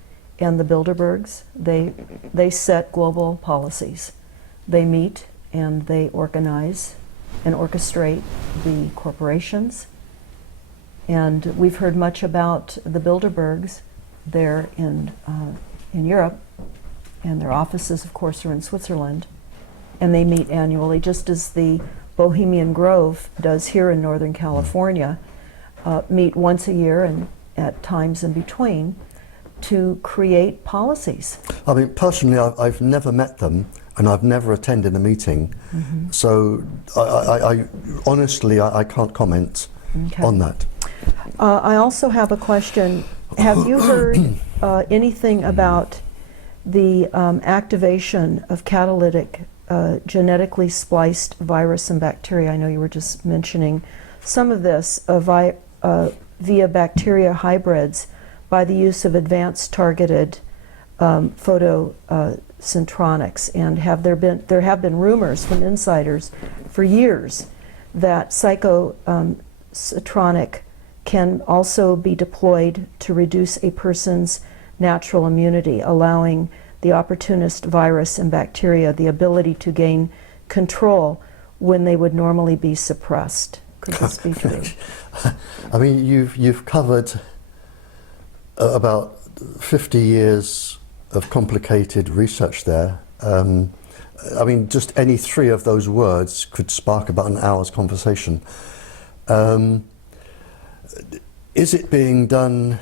and the Bilderbergs. They set global policies. They meet and they organize and orchestrate the corporations. And we've heard much about the Bilderbergs there in Europe, and their offices, of course, are in Switzerland. And they meet annually, just as the Bohemian Grove does here in Northern California. Meet once a year and at times in between to create policies. I mean, personally, I've never met them, and I've never attended a meeting. Mm-hmm. So I honestly, I can't comment on that. I also have a question. Have you heard anything about the activation of catalytic genetically spliced virus and bacteria? I know you were just mentioning some of this via bacteria hybrids by the use of advanced targeted photocentronics. And there have been rumors from insiders for years that psychocentronic can also be deployed to reduce a person's natural immunity, allowing the opportunist virus and bacteria the ability to gain control when they would normally be suppressed. Could this be true? I mean, you've covered about 50 years of complicated research there. I mean, just any three of those words could spark about an hour's conversation. Is it being done?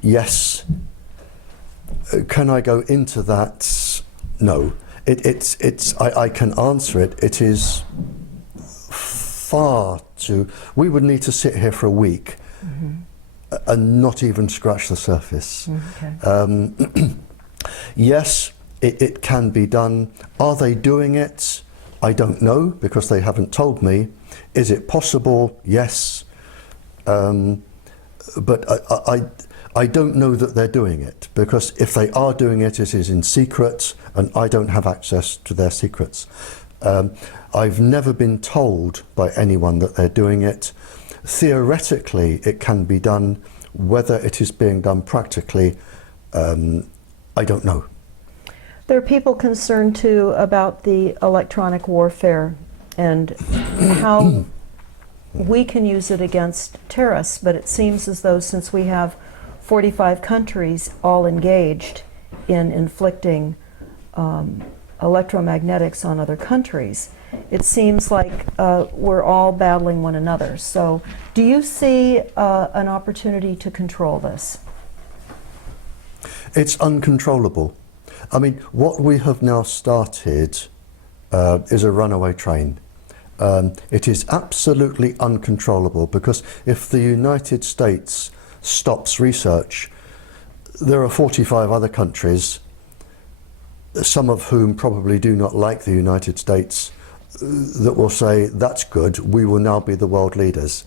Yes. Can I go into that? No. I can answer it. It is far too. We would need to sit here for a week and not even scratch the surface. Okay. Yes, it can be done. Are they doing it? I don't know, because they haven't told me. Is it possible? Yes. But I don't know that they're doing it, because if they are doing it, it is in secret, and I don't have access to their secrets. I've never been told by anyone that they're doing it. Theoretically, it can be done. Whether it is being done practically, I don't know. There are people concerned too about the electronic warfare and how we can use it against terrorists, but it seems as though since we have 45 countries all engaged in inflicting electromagnetics on other countries, it seems like we're all battling one another. So do you see an opportunity to control this? It's uncontrollable. I mean, what we have now started is a runaway train. It is absolutely uncontrollable, because if the United States stops research, there are 45 other countries, some of whom probably do not like the United States, that will say, that's good, we will now be the world leaders.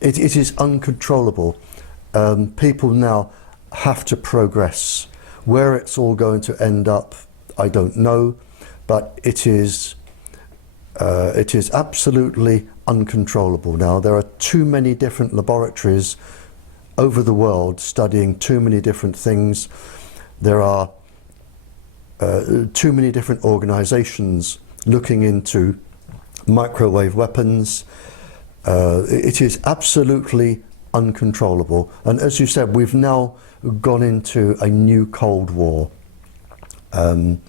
It is uncontrollable. People now have to progress. Where it's all going to end up, I don't know, but it is absolutely uncontrollable now. There are too many different laboratories over the world studying too many different things. There are too many different organizations looking into microwave weapons. It is absolutely uncontrollable. And as you said, we've now gone into a new Cold War. And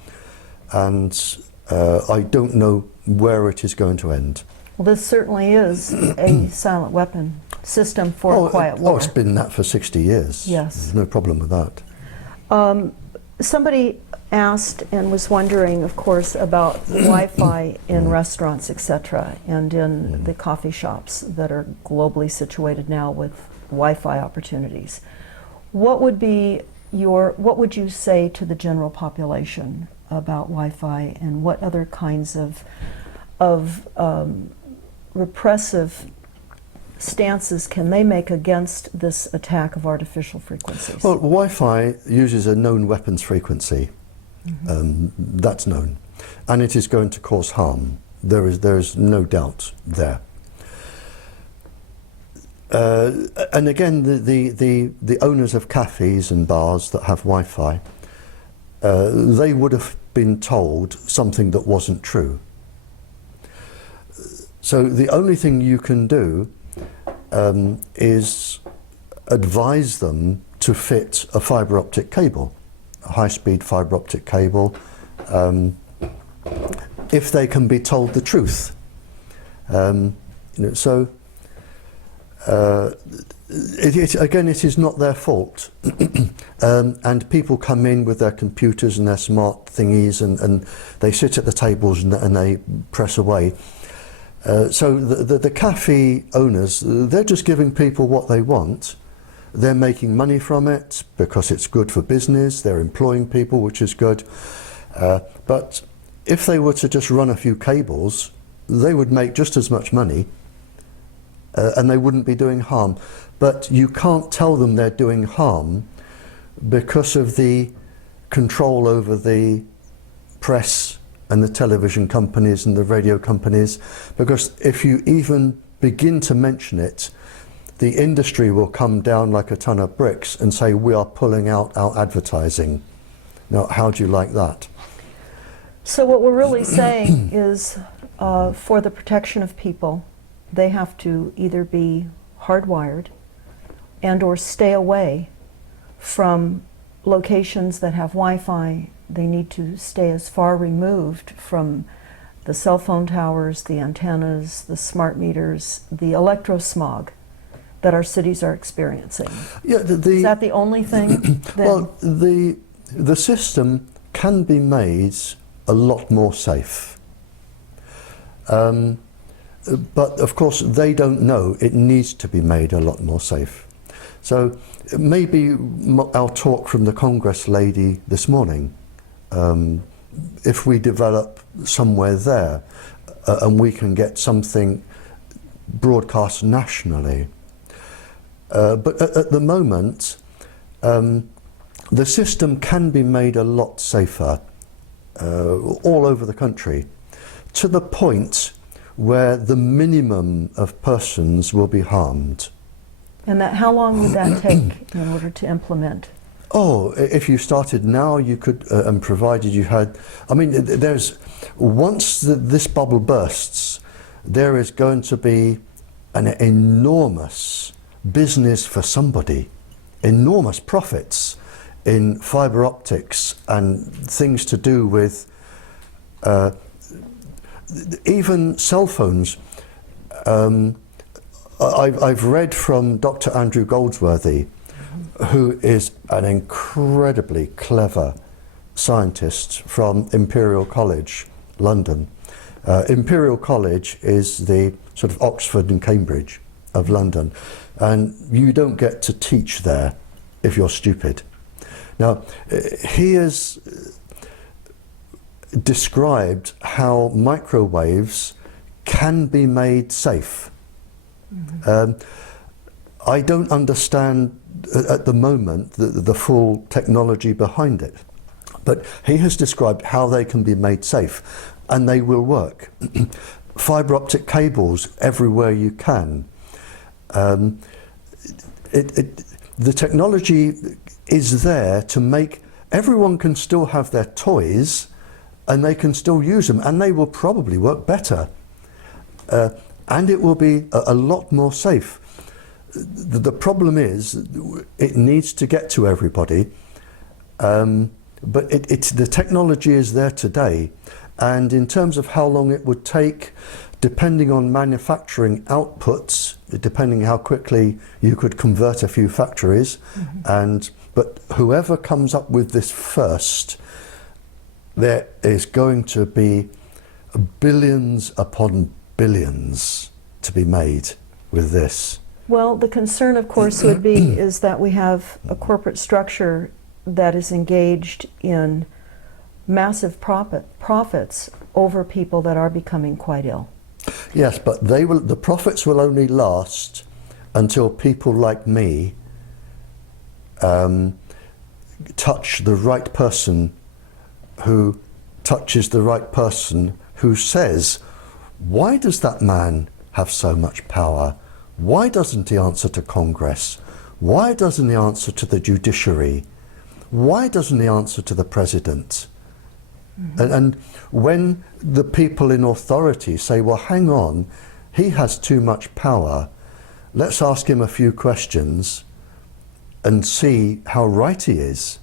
I don't know where it is going to end. Well, this certainly is a silent weapon system for a quiet war. Oh, it's been that for 60 years. Yes. There's no problem with that. Somebody asked and was wondering, of course, about Wi-Fi in restaurants, etc., and in the coffee shops that are globally situated now with Wi-Fi opportunities. What would you say to the general population about Wi-Fi, and what other kinds of repressive stances can they make against this attack of artificial frequencies? Well, Wi-Fi uses a known weapons frequency. That's known, and it is going to cause harm. There is no doubt there. And again, the owners of cafes and bars that have Wi-Fi, they would have been told something that wasn't true. So the only thing you can do is advise them to fit a fibre optic cable, a high-speed fibre optic cable, if they can be told the truth. Again, it is not their fault. And people come in with their computers and their smart thingies, and they sit at the tables and they press away. So the cafe owners, they're just giving people what they want. They're making money from it because it's good for business. They're employing people, which is good. But if they were to just run a few cables, they would make just as much money, and they wouldn't be doing harm. But you can't tell them they're doing harm because of the control over the press and the television companies and the radio companies, because if you even begin to mention it, the industry will come down like a ton of bricks and say, we are pulling out our advertising. Now, how do you like that? So what we're really saying is, for the protection of people, they have to either be hardwired and or stay away from locations that have Wi-Fi. They need to stay as far removed from the cell phone towers, the antennas, the smart meters, the electrosmog that our cities are experiencing. Yeah, is that the only thing? Well, the system can be made a lot more safe. But of course, they don't know it needs to be made a lot more safe. So maybe our talk from the Congress lady this morning if we develop somewhere there and we can get something broadcast nationally. But at the moment, the system can be made a lot safer all over the country, to the point where the minimum of persons will be harmed. And that, how long would that take in order to implement? Oh, if you started now, you could, and provided you had, I mean, once this bubble bursts, there is going to be an enormous business for somebody, enormous profits in fibre optics and things to do with even cell phones. I've read from Dr. Andrew Goldsworthy, who is an incredibly clever scientist from Imperial College, London. Imperial College is the sort of Oxford and Cambridge of London, and you don't get to teach there if you're stupid. Now, he has described how microwaves can be made safe. I don't understand at the moment the full technology behind it, but he has described how they can be made safe, and they will work. Fibre optic cables everywhere you can. The technology is there to make everyone can still have their toys, and they can still use them, and they will probably work better, and it will be a lot more safe. The problem is it needs to get to everybody, but the technology is there today, and in terms of how long it would take, depending on manufacturing outputs, depending how quickly you could convert a few factories, but whoever comes up with this first, there is going to be billions upon billions to be made with this. Well, the concern, of course, would be is that we have a corporate structure that is engaged in massive profits over people that are becoming quite ill. Yes, but the profits will only last until people like me touch the right person who touches the right person who says, why does that man have so much power? Why doesn't he answer to Congress? Why doesn't he answer to the judiciary? Why doesn't he answer to the president? And when the people in authority say, well, hang on, he has too much power, let's ask him a few questions and see how right he is.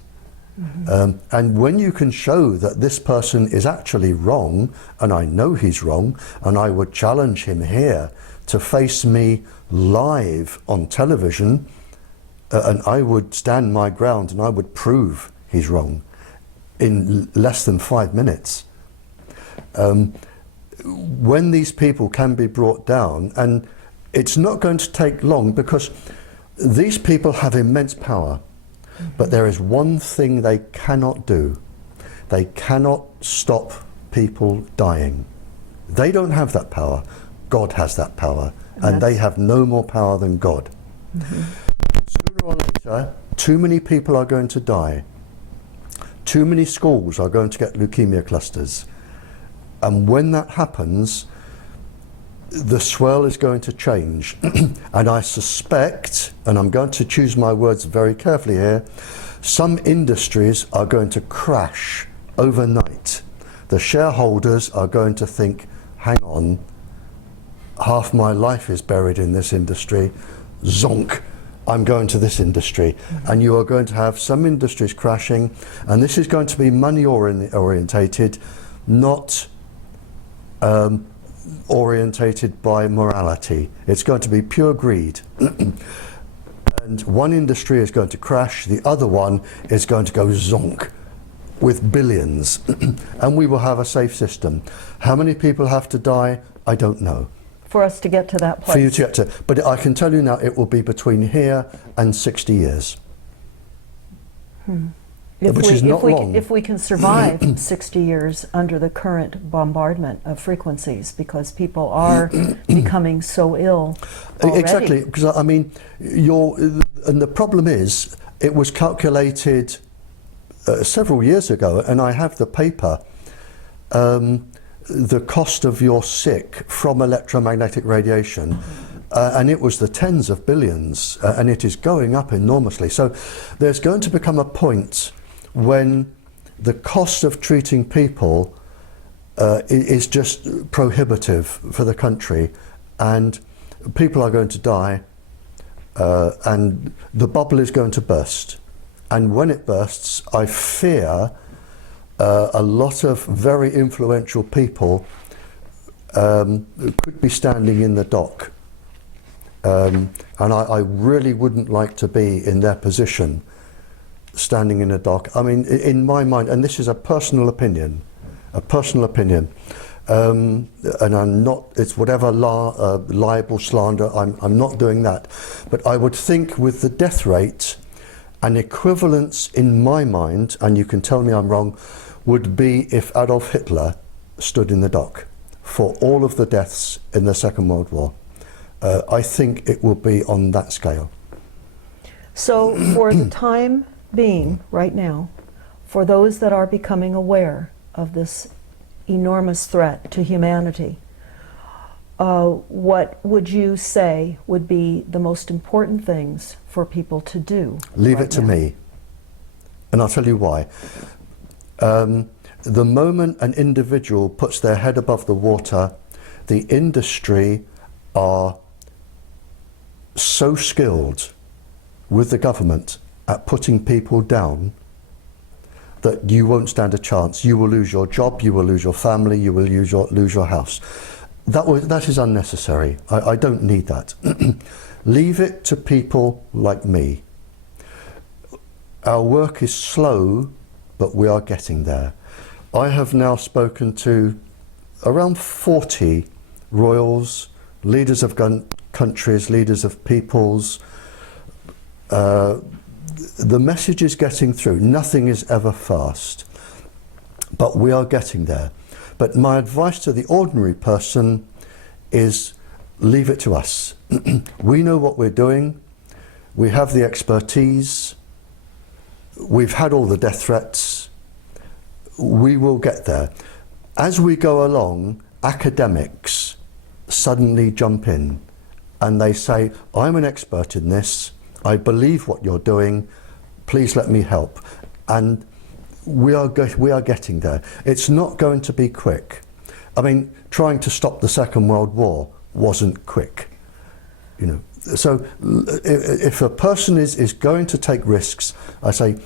And when you can show that this person is actually wrong, and I know he's wrong, and I would challenge him here to face me live on television, and I would stand my ground and I would prove he's wrong in less than 5 minutes. When these people can be brought down, and it's not going to take long because these people have immense power, but there is one thing they cannot do. They cannot stop people dying. They don't have that power. God has that power, and they have no more power than God. Sooner or later, too many people are going to die. Too many schools are going to get leukemia clusters. And when that happens, the swirl is going to change. And I suspect, and I'm going to choose my words very carefully here, some industries are going to crash overnight. The shareholders are going to think, hang on, half my life is buried in this industry, zonk, I'm going to this industry. And you are going to have some industries crashing, and this is going to be money orientated, not orientated by morality. It's going to be pure greed. And one industry is going to crash, the other one is going to go zonk with billions. And we will have a safe system. How many people have to die? I don't know. For us to get to that place. For you to get to, but I can tell you now, it will be between here and 60 years. which is not long. If we can survive 60 years under the current bombardment of frequencies, because people are becoming so ill already. Exactly, because I mean, and the problem is, it was calculated several years ago, and I have the paper. The cost of your sick from electromagnetic radiation, and it was the tens of billions, and it is going up enormously. So there's going to become a point when the cost of treating people is just prohibitive for the country, and people are going to die, and the bubble is going to burst. And when it bursts, I fear a lot of very influential people could be standing in the dock. And I really wouldn't like to be in their position, standing in a dock. I mean, in my mind, and this is a personal opinion, and I'm not, it's whatever libel, slander, I'm not doing that. But I would think with the death rate, an equivalence in my mind, and you can tell me I'm wrong, would be if Adolf Hitler stood in the dock for all of the deaths in the Second World War. I think it will be on that scale. So for the time being, right now, for those that are becoming aware of this enormous threat to humanity, what would you say would be the most important things for people to do? Leave it to me. And I'll tell you why. The moment an individual puts their head above the water, the industry are so skilled with the government at putting people down that you won't stand a chance. You will lose your job, you will lose your family, you will lose your house. That is unnecessary. I don't need that. Leave it to people like me. Our work is slow, but we are getting there. I have now spoken to around 40 royals, leaders of countries, leaders of peoples. The message is getting through. Nothing is ever fast, but we are getting there. But my advice to the ordinary person is leave it to us. We know what we're doing. We have the expertise. We've had all the death threats. We will get there. As we go along, academics suddenly jump in and they say, I'm an expert in this. I believe what you're doing. Please let me help. And we are getting there. It's not going to be quick. I mean, trying to stop the Second World War wasn't quick. You know, so if a person is going to take risks, I say,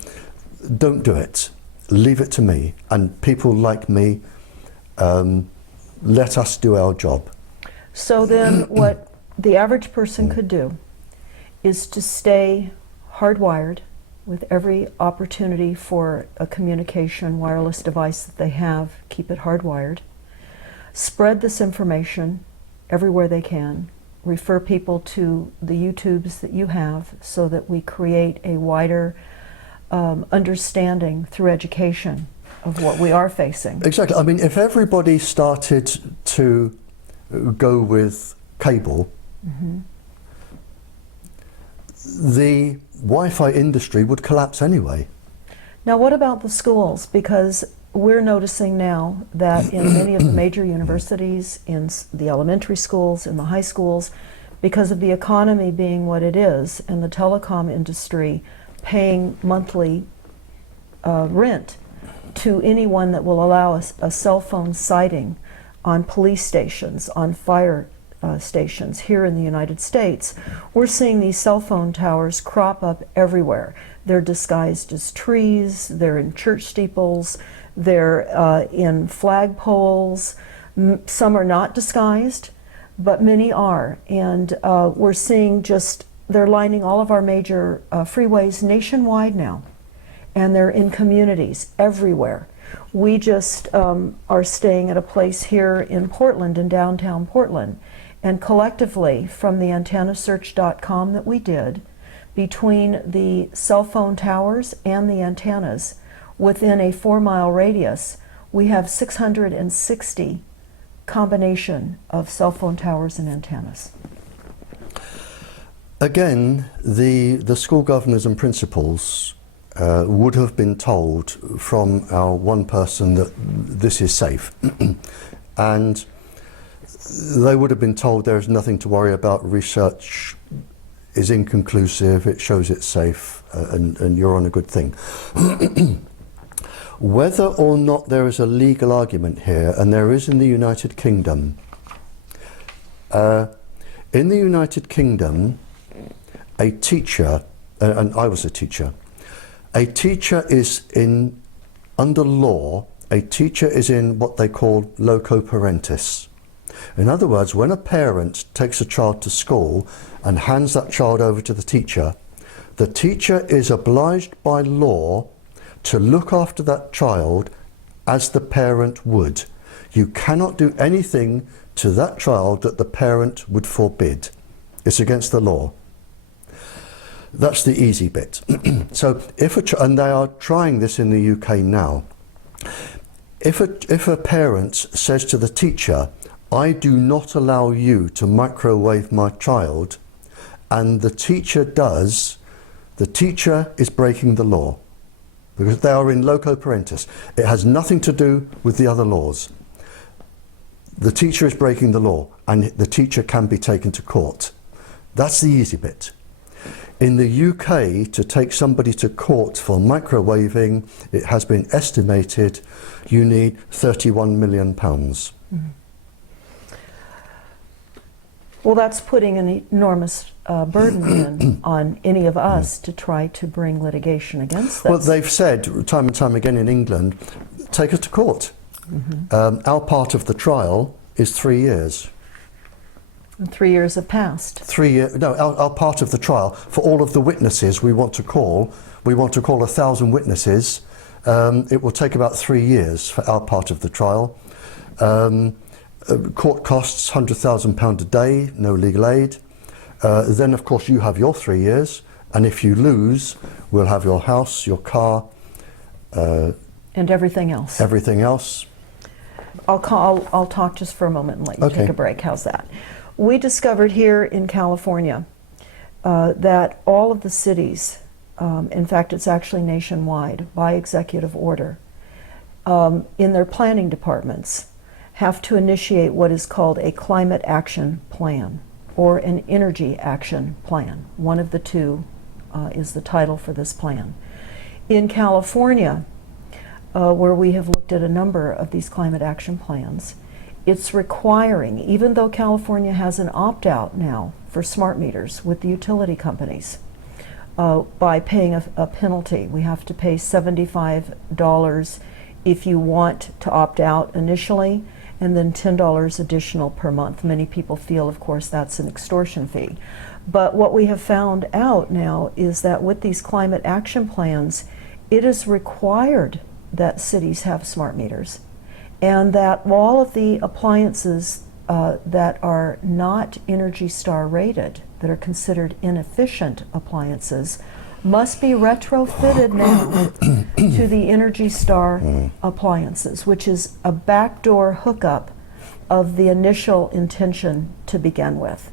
don't do it. Leave it to me and people like me. Let us do our job. So then what the average person could do is to stay hardwired with every opportunity for a communication wireless device that they have, keep it hardwired. Spread this information everywhere they can. Refer people to the YouTubes that you have so that we create a wider understanding through education of what we are facing. Exactly. I mean, if everybody started to go with cable, the Wi-Fi industry would collapse anyway. Now, what about the schools? Because we're noticing now that in many of the major universities, in the elementary schools, in the high schools, because of the economy being what it is and the telecom industry paying monthly rent to anyone that will allow us a cell phone sighting on police stations, on fire stations here in the United States, we're seeing these cell phone towers crop up everywhere. They're disguised as trees, they're in church steeples, they're in flagpoles. Some are not disguised, but many are. And we're seeing they're lining all of our major freeways nationwide now. And they're in communities everywhere. We just are staying at a place here in Portland, in downtown Portland. And collectively, from the antennasearch.com that we did, between the cell phone towers and the antennas, within a 4-mile radius, we have 660 combination of cell phone towers and antennas. Again, the school governors and principals would have been told from our one person that this is safe. And they would have been told there is nothing to worry about, research is inconclusive, it shows it's safe, and you're on a good thing. Whether or not there is a legal argument here, and there is in the United Kingdom, a teacher, and I was a teacher is under law, a teacher is in what they call loco parentis. In other words, when a parent takes a child to school and hands that child over to the teacher is obliged by law to look after that child as the parent would. You cannot do anything to that child that the parent would forbid. It's against the law. That's the easy bit. So and they are trying this in the UK now. If a parent says to the teacher, I do not allow you to microwave my child, and the teacher does, the teacher is breaking the law, because they are in loco parentis. It has nothing to do with the other laws. The teacher is breaking the law, and the teacher can be taken to court. That's the easy bit. In the UK, to take somebody to court for microwaving, it has been estimated you need £31 million. Mm-hmm. Well, that's putting an enormous burden on any of us to try to bring litigation against this. Well, they've said time and time again in England, take us to court. Mm-hmm. Our part of the trial is 3 years. And 3 years have passed. 3 years. No, our part of the trial, for all of the witnesses we want to call 1,000 witnesses. It will take about 3 years for our part of the trial. Court costs £100,000 a day, no legal aid. Then, of course, you have your 3 years, and if you lose, we'll have your house, your car, and everything else. Everything else. I'll talk just for a moment and let you take a break. How's that? We discovered here in California that all of the cities, in fact, it's actually nationwide by executive order, in their planning departments, have to initiate what is called a climate action plan or an energy action plan. One of the two is the title for this plan. In California, where we have looked at a number of these climate action plans, it's requiring, even though California has an opt-out now for smart meters with the utility companies, by paying a penalty. We have to pay $75 if you want to opt out initially, and then $10 additional per month. Many people feel, of course, that's an extortion fee. But what we have found out now is that with these climate action plans, it is required that cities have smart meters, and that all of the appliances that are not Energy Star rated, that are considered inefficient appliances, must be retrofitted now to the Energy Star appliances, which is a backdoor hookup of the initial intention to begin with.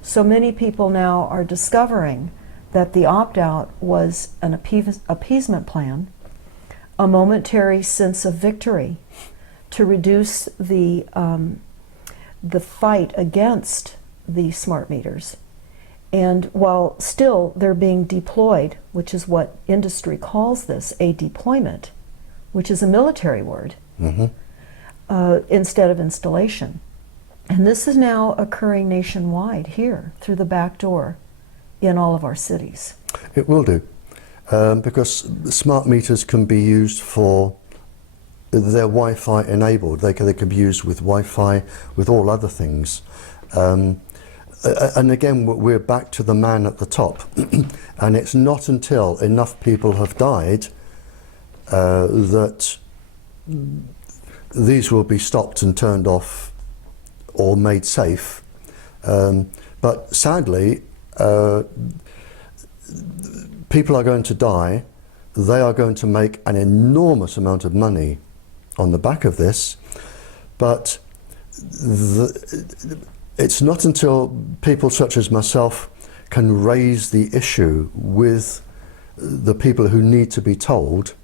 So many people now are discovering that the opt-out was an appeasement plan, a momentary sense of victory to reduce the fight against the smart meters. And while still they're being deployed, which is what industry calls this, a deployment, which is a military word, instead of installation. And this is now occurring nationwide here through the back door in all of our cities. It will do, because smart meters can be used for, they're Wi-Fi enabled. They can be used with Wi-Fi, with all other things. And again, we're back to the man at the top. And it's not until enough people have died that these will be stopped and turned off or made safe. But sadly, people are going to die they are going to make an enormous amount of money on the back of this, but it's not until people such as myself can raise the issue with the people who need to be told,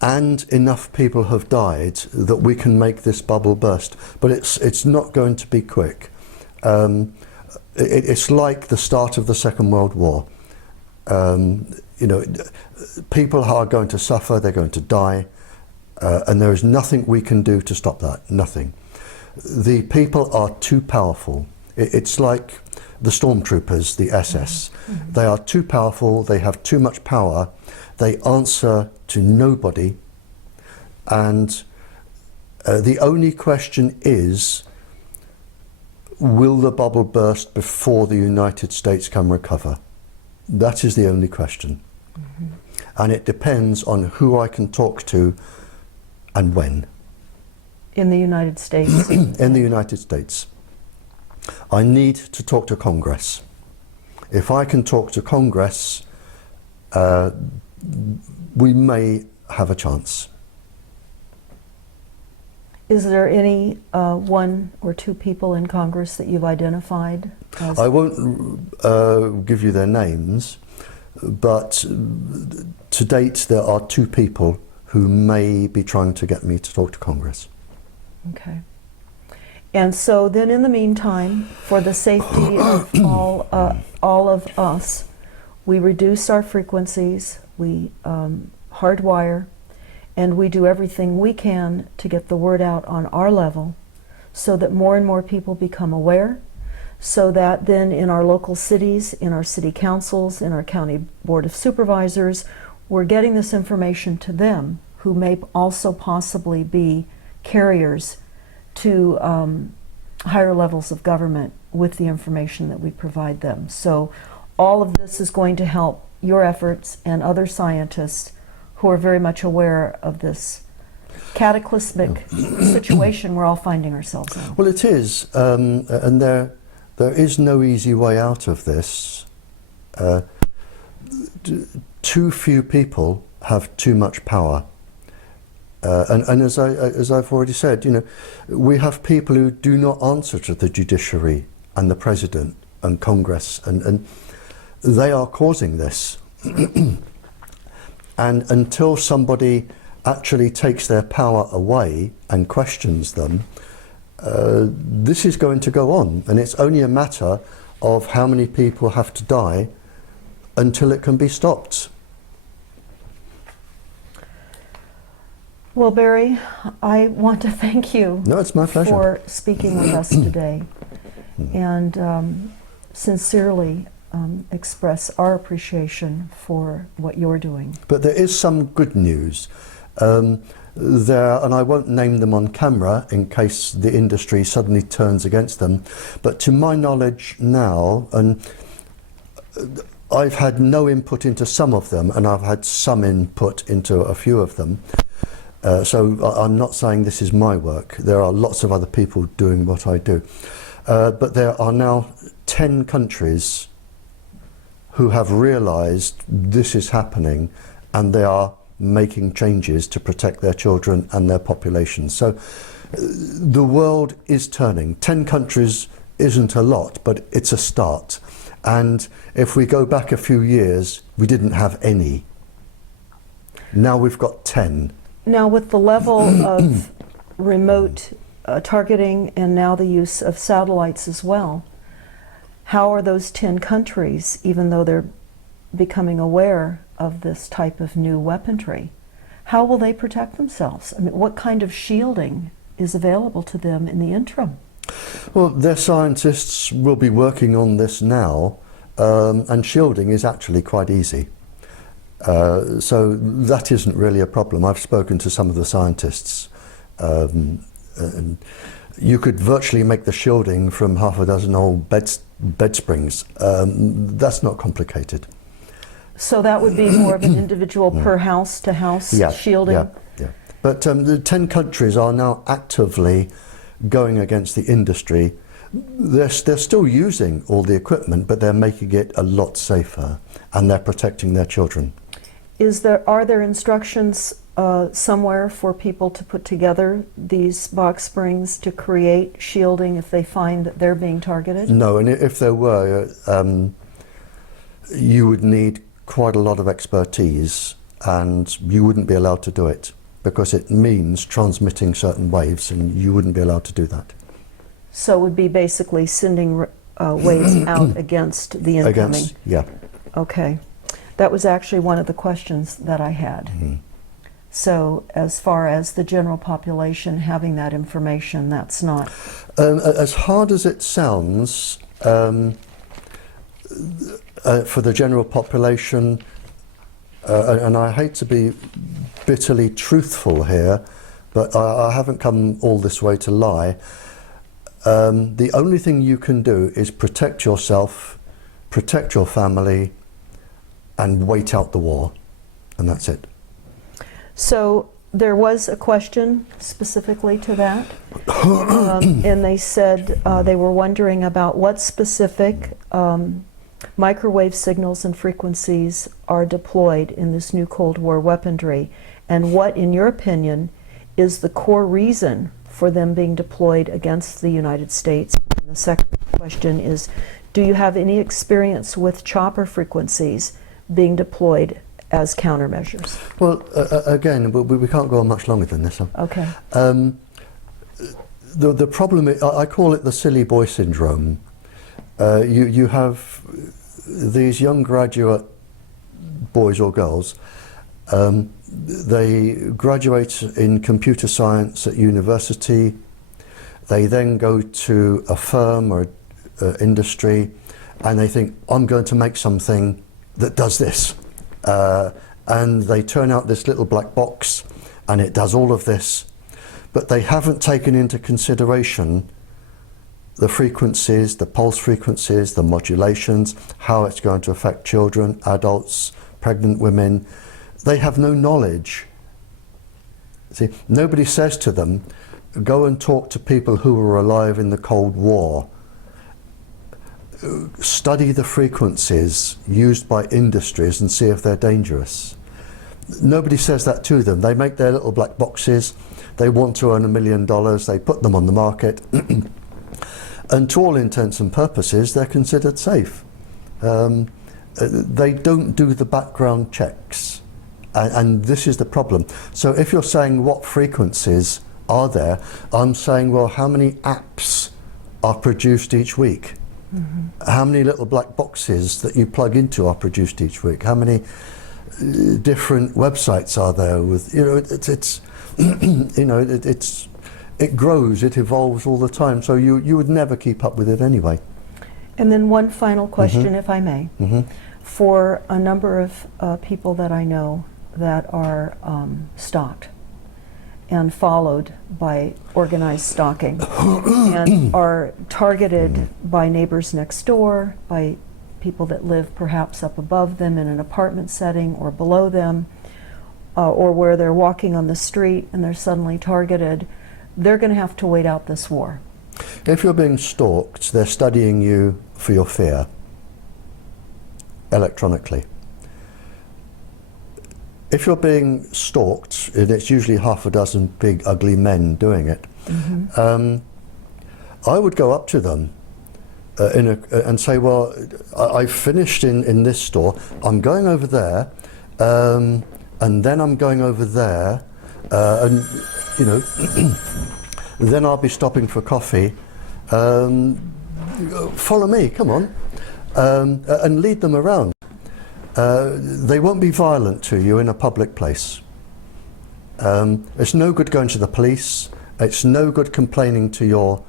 and enough people have died, that we can make this bubble burst. But it's not going to be quick. It's like the start of the Second World War. You know, people are going to suffer, they're going to die, and there is nothing we can do to stop that, nothing. The people are too powerful. It's like the stormtroopers, the SS. Mm-hmm. They are too powerful, they have too much power, they answer to nobody, and the only question is, will the bubble burst before the United States can recover? That is the only question. Mm-hmm. And it depends on who I can talk to and when. In the United States? In the United States. I need to talk to Congress. If I can talk to Congress, we may have a chance. Is there any one or two people in Congress that you've identified? I won't give you their names, but to date there are two people who may be trying to get me to talk to Congress. Okay. And so then in the meantime, for the safety of all of us, we reduce our frequencies, we hardwire, and we do everything we can to get the word out on our level so that more and more people become aware, so that then in our local cities, in our city councils, in our county board of supervisors, we're getting this information to them, who may also possibly be carriers to higher levels of government with the information that we provide them. So all of this is going to help your efforts and other scientists who are very much aware of this cataclysmic situation we're all finding ourselves in. Well, it is, and there is no easy way out of this. Too few people have too much power. And as I've already said, you know, we have people who do not answer to the judiciary and the president and Congress, and they are causing this. And until somebody actually takes their power away and questions them, this is going to go on, and it's only a matter of how many people have to die until it can be stopped. Well, Barry, I want to thank you No, it's my pleasure. for speaking with us today, and sincerely express our appreciation for what you're doing. But there is some good news. There, and I won't name them on camera in case the industry suddenly turns against them, but to my knowledge now, and I've had no input into some of them, and I've had some input into a few of them. So I'm not saying this is my work. There are lots of other people doing what I do. But there are now 10 countries who have realized this is happening, and they are making changes to protect their children and their populations. So the world is turning. 10 countries isn't a lot, but it's a start. And if we go back a few years, we didn't have any. Now we've got 10. Now, with the level of remote targeting and now the use of satellites as well, how are those 10 countries, even though they're becoming aware of this type of new weaponry, how will they protect themselves? I mean, what kind of shielding is available to them in the interim? Well, their scientists will be working on this now, and shielding is actually quite easy. So that isn't really a problem. I've spoken to some of the scientists, and you could virtually make the shielding from half a dozen old bed springs. That's not complicated. So that would be more of an individual per house to house shielding? Yeah. But the 10 countries are now actively going against the industry. They're still using all the equipment, but they're making it a lot safer, and they're protecting their children. Are there instructions somewhere for people to put together these box springs to create shielding if they find that they're being targeted? No, and if there were, you would need quite a lot of expertise, and you wouldn't be allowed to do it because it means transmitting certain waves, and you wouldn't be allowed to do that. So it would be basically sending waves out against the incoming? Yeah. Okay. That was actually one of the questions that I had. Mm-hmm. So as far as the general population having that information, that's not... As hard as it sounds, for the general population, and I hate to be bitterly truthful here, but I haven't come all this way to lie. The only thing you can do is protect yourself, protect your family, and wait out the war, and that's it. So there was a question specifically to that, and they said they were wondering about what specific microwave signals and frequencies are deployed in this new Cold War weaponry, and what, in your opinion, is the core reason for them being deployed against the United States. And the second question is, do you have any experience with chopper frequencies being deployed as countermeasures? Well, again, we can't go on much longer than this. Okay. The problem, I call it the silly boy syndrome. You have these young graduate boys or girls, they graduate in computer science at university, they then go to a firm or industry, and they think, I'm going to make something that does this. And they turn out this little black box, and it does all of this, but they haven't taken into consideration the frequencies, the pulse frequencies, the modulations, how it's going to affect children, adults, pregnant women. They have no knowledge. See, nobody says to them, go and talk to people who were alive in the Cold War. Study the frequencies used by industries and see if they're dangerous. Nobody says that to them. They make their little black boxes, they want to earn $1 million, they put them on the market, and to all intents and purposes they're considered safe. They don't do the background checks, and this is the problem. So if you're saying what frequencies are there, I'm saying, well, how many apps are produced each week? Mm-hmm. How many little black boxes that you plug into are produced each week? How many different websites are there with, you know, it's you know, it grows, it evolves all the time, so you would never keep up with it anyway. And then one final question, mm-hmm. if I may. Mm-hmm. For a number of people that I know that are stalked and followed by organized stalking and are targeted by neighbors next door, by people that live perhaps up above them in an apartment setting or below them, or where they're walking on the street and they're suddenly targeted, they're going to have to wait out this war. If you're being stalked, they're studying you for your fear, electronically. If you're being stalked, and it's usually half a dozen big ugly men doing it, mm-hmm. I would go up to them and say, well, I've finished in this store, I'm going over there, and then I'm going over there, and you know, then I'll be stopping for coffee. Follow me, come on, and lead them around. They won't be violent to you in a public place. It's no good going to the police. It's no good complaining to your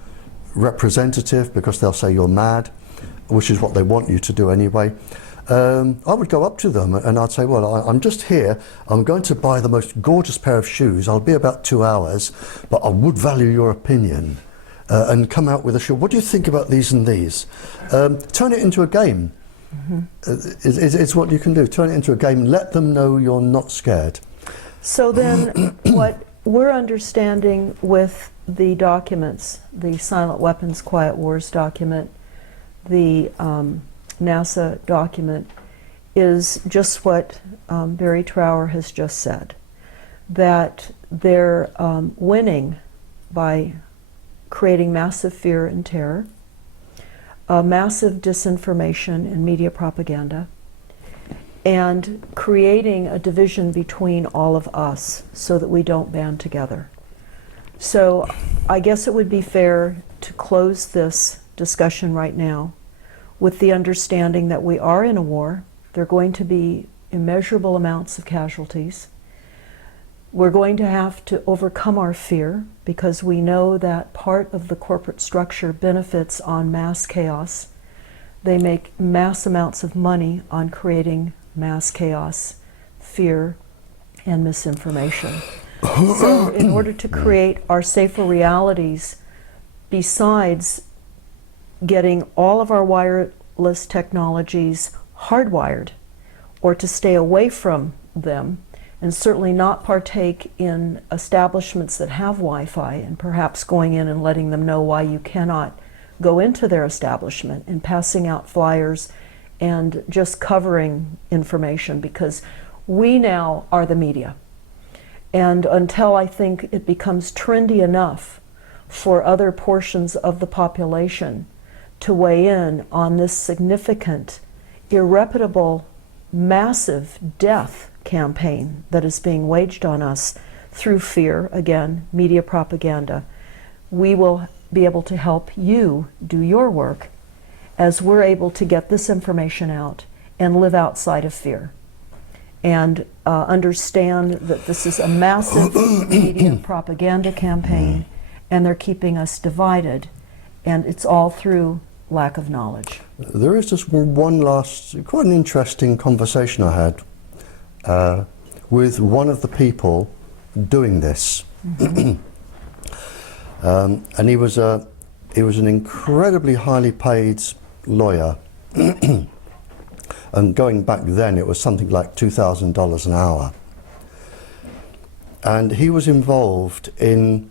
representative because they'll say you're mad, which is what they want you to do anyway. I would go up to them and I'd say, well, I'm just here. I'm going to buy the most gorgeous pair of shoes. I'll be about 2 hours, but I would value your opinion. And come out with a shoe. What do you think about these and these? Turn it into a game. Mm-hmm. It's what you can do. Turn it into a game. Let them know you're not scared. So then what we're understanding with the documents, the Silent Weapons Quiet Wars document, the NASA document, is just what Barry Trower has just said, that they're winning by creating massive fear and terror, massive disinformation and media propaganda, and creating a division between all of us so that we don't band together. So I guess it would be fair to close this discussion right now with the understanding that we are in a war. There are going to be immeasurable amounts of casualties. We're going to have to overcome our fear because we know that part of the corporate structure benefits on mass chaos. They make mass amounts of money on creating mass chaos, fear, and misinformation. So in order to create our safer realities, besides getting all of our wireless technologies hardwired, or to stay away from them, and certainly not partake in establishments that have Wi-Fi, and perhaps going in and letting them know why you cannot go into their establishment, and passing out flyers and just covering information, because we now are the media. And until I think it becomes trendy enough for other portions of the population to weigh in on this significant, irreparable, massive death campaign that is being waged on us through fear, again, media propaganda, we will be able to help you do your work as we're able to get this information out and live outside of fear. And understand that this is a massive media propaganda campaign, and they're keeping us divided, and it's all through lack of knowledge. There is just one last, quite an interesting conversation I had with one of the people doing this. And he was an incredibly highly paid lawyer. And going back then, it was something like $2,000 an hour. And he was involved in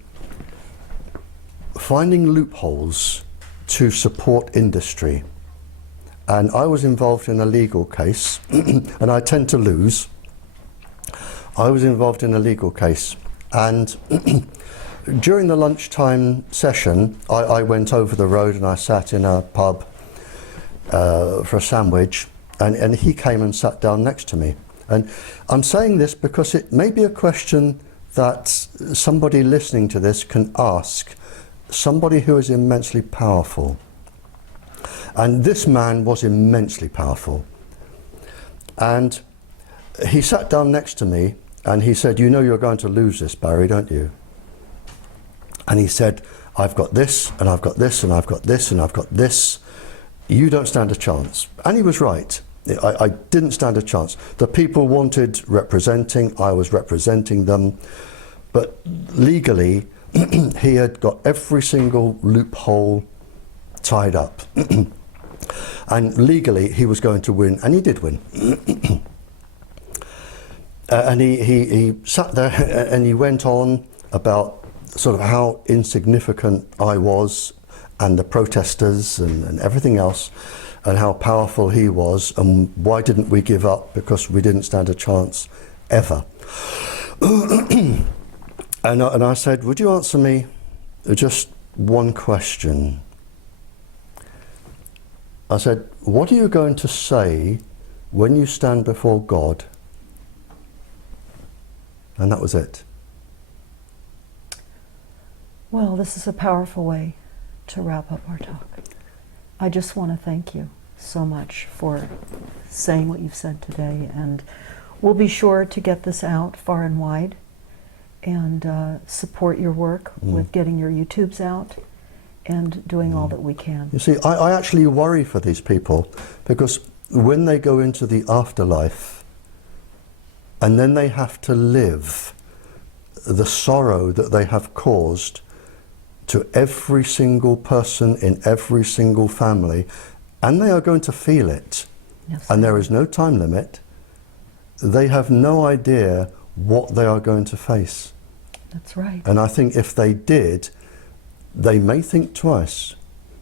finding loopholes to support industry. And I was involved in a legal case, and I tend to lose. I was involved in a legal case, and during the lunchtime session, I went over the road and I sat in a pub for a sandwich. And he came and sat down next to me. And I'm saying this because it may be a question that somebody listening to this can ask somebody who is immensely powerful. And this man was immensely powerful. And he sat down next to me and he said, "You know you're going to lose this, Barry, don't you?" And he said, "I've got this, and I've got this, and I've got this, and I've got this. You don't stand a chance." And he was right. I didn't stand a chance. The people wanted representing, I was representing them, but legally he had got every single loophole tied up. And legally he was going to win, and he did win. And he sat there and he went on about sort of how insignificant I was, and the protesters and everything else, and how powerful he was, and why didn't we give up, because we didn't stand a chance ever. And I said, "Would you answer me just one question?" I said, "What are you going to say when you stand before God?" And that was it. Well, this is a powerful way to wrap up our talk. I just want to thank you so much for saying what you've said today, and we'll be sure to get this out far and wide, and support your work with getting your YouTubes out and doing all that we can. You see, I actually worry for these people, because when they go into the afterlife and then they have to live the sorrow that they have caused to every single person in every single family, and they are going to feel it, Yes. and there is no time limit, they have no idea what they are going to face. That's right. And I think if they did, they may think twice.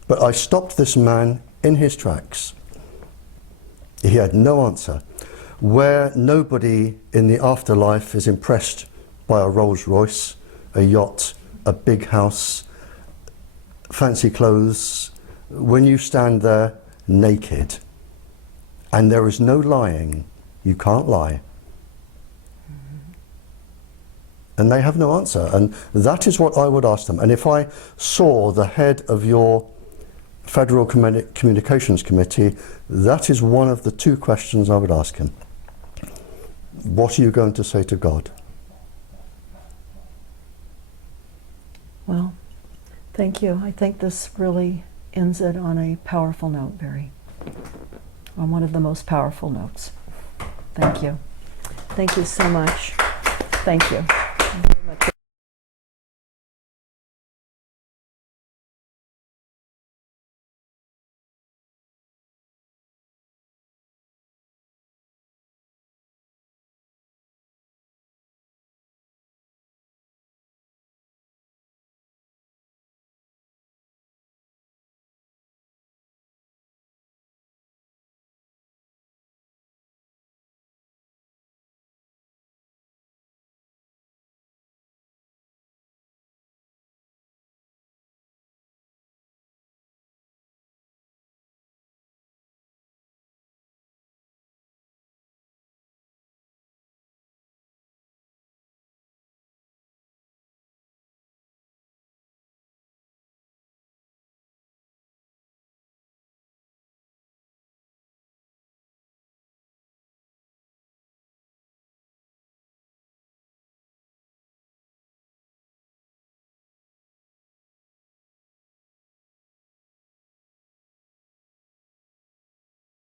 But I stopped this man in his tracks. He had no answer. Where nobody in the afterlife is impressed by a Rolls Royce, a yacht, a big house, fancy clothes, when you stand there naked and there is no lying, you can't lie. And they have no answer. And that is what I would ask them. And if I saw the head of your Federal Communications Committee, that is one of the two questions I would ask him. What are you going to say to God? Well, thank you. I think this really ends it on a powerful note, Barry. On one of the most powerful notes. Thank you. Thank you so much. Thank you.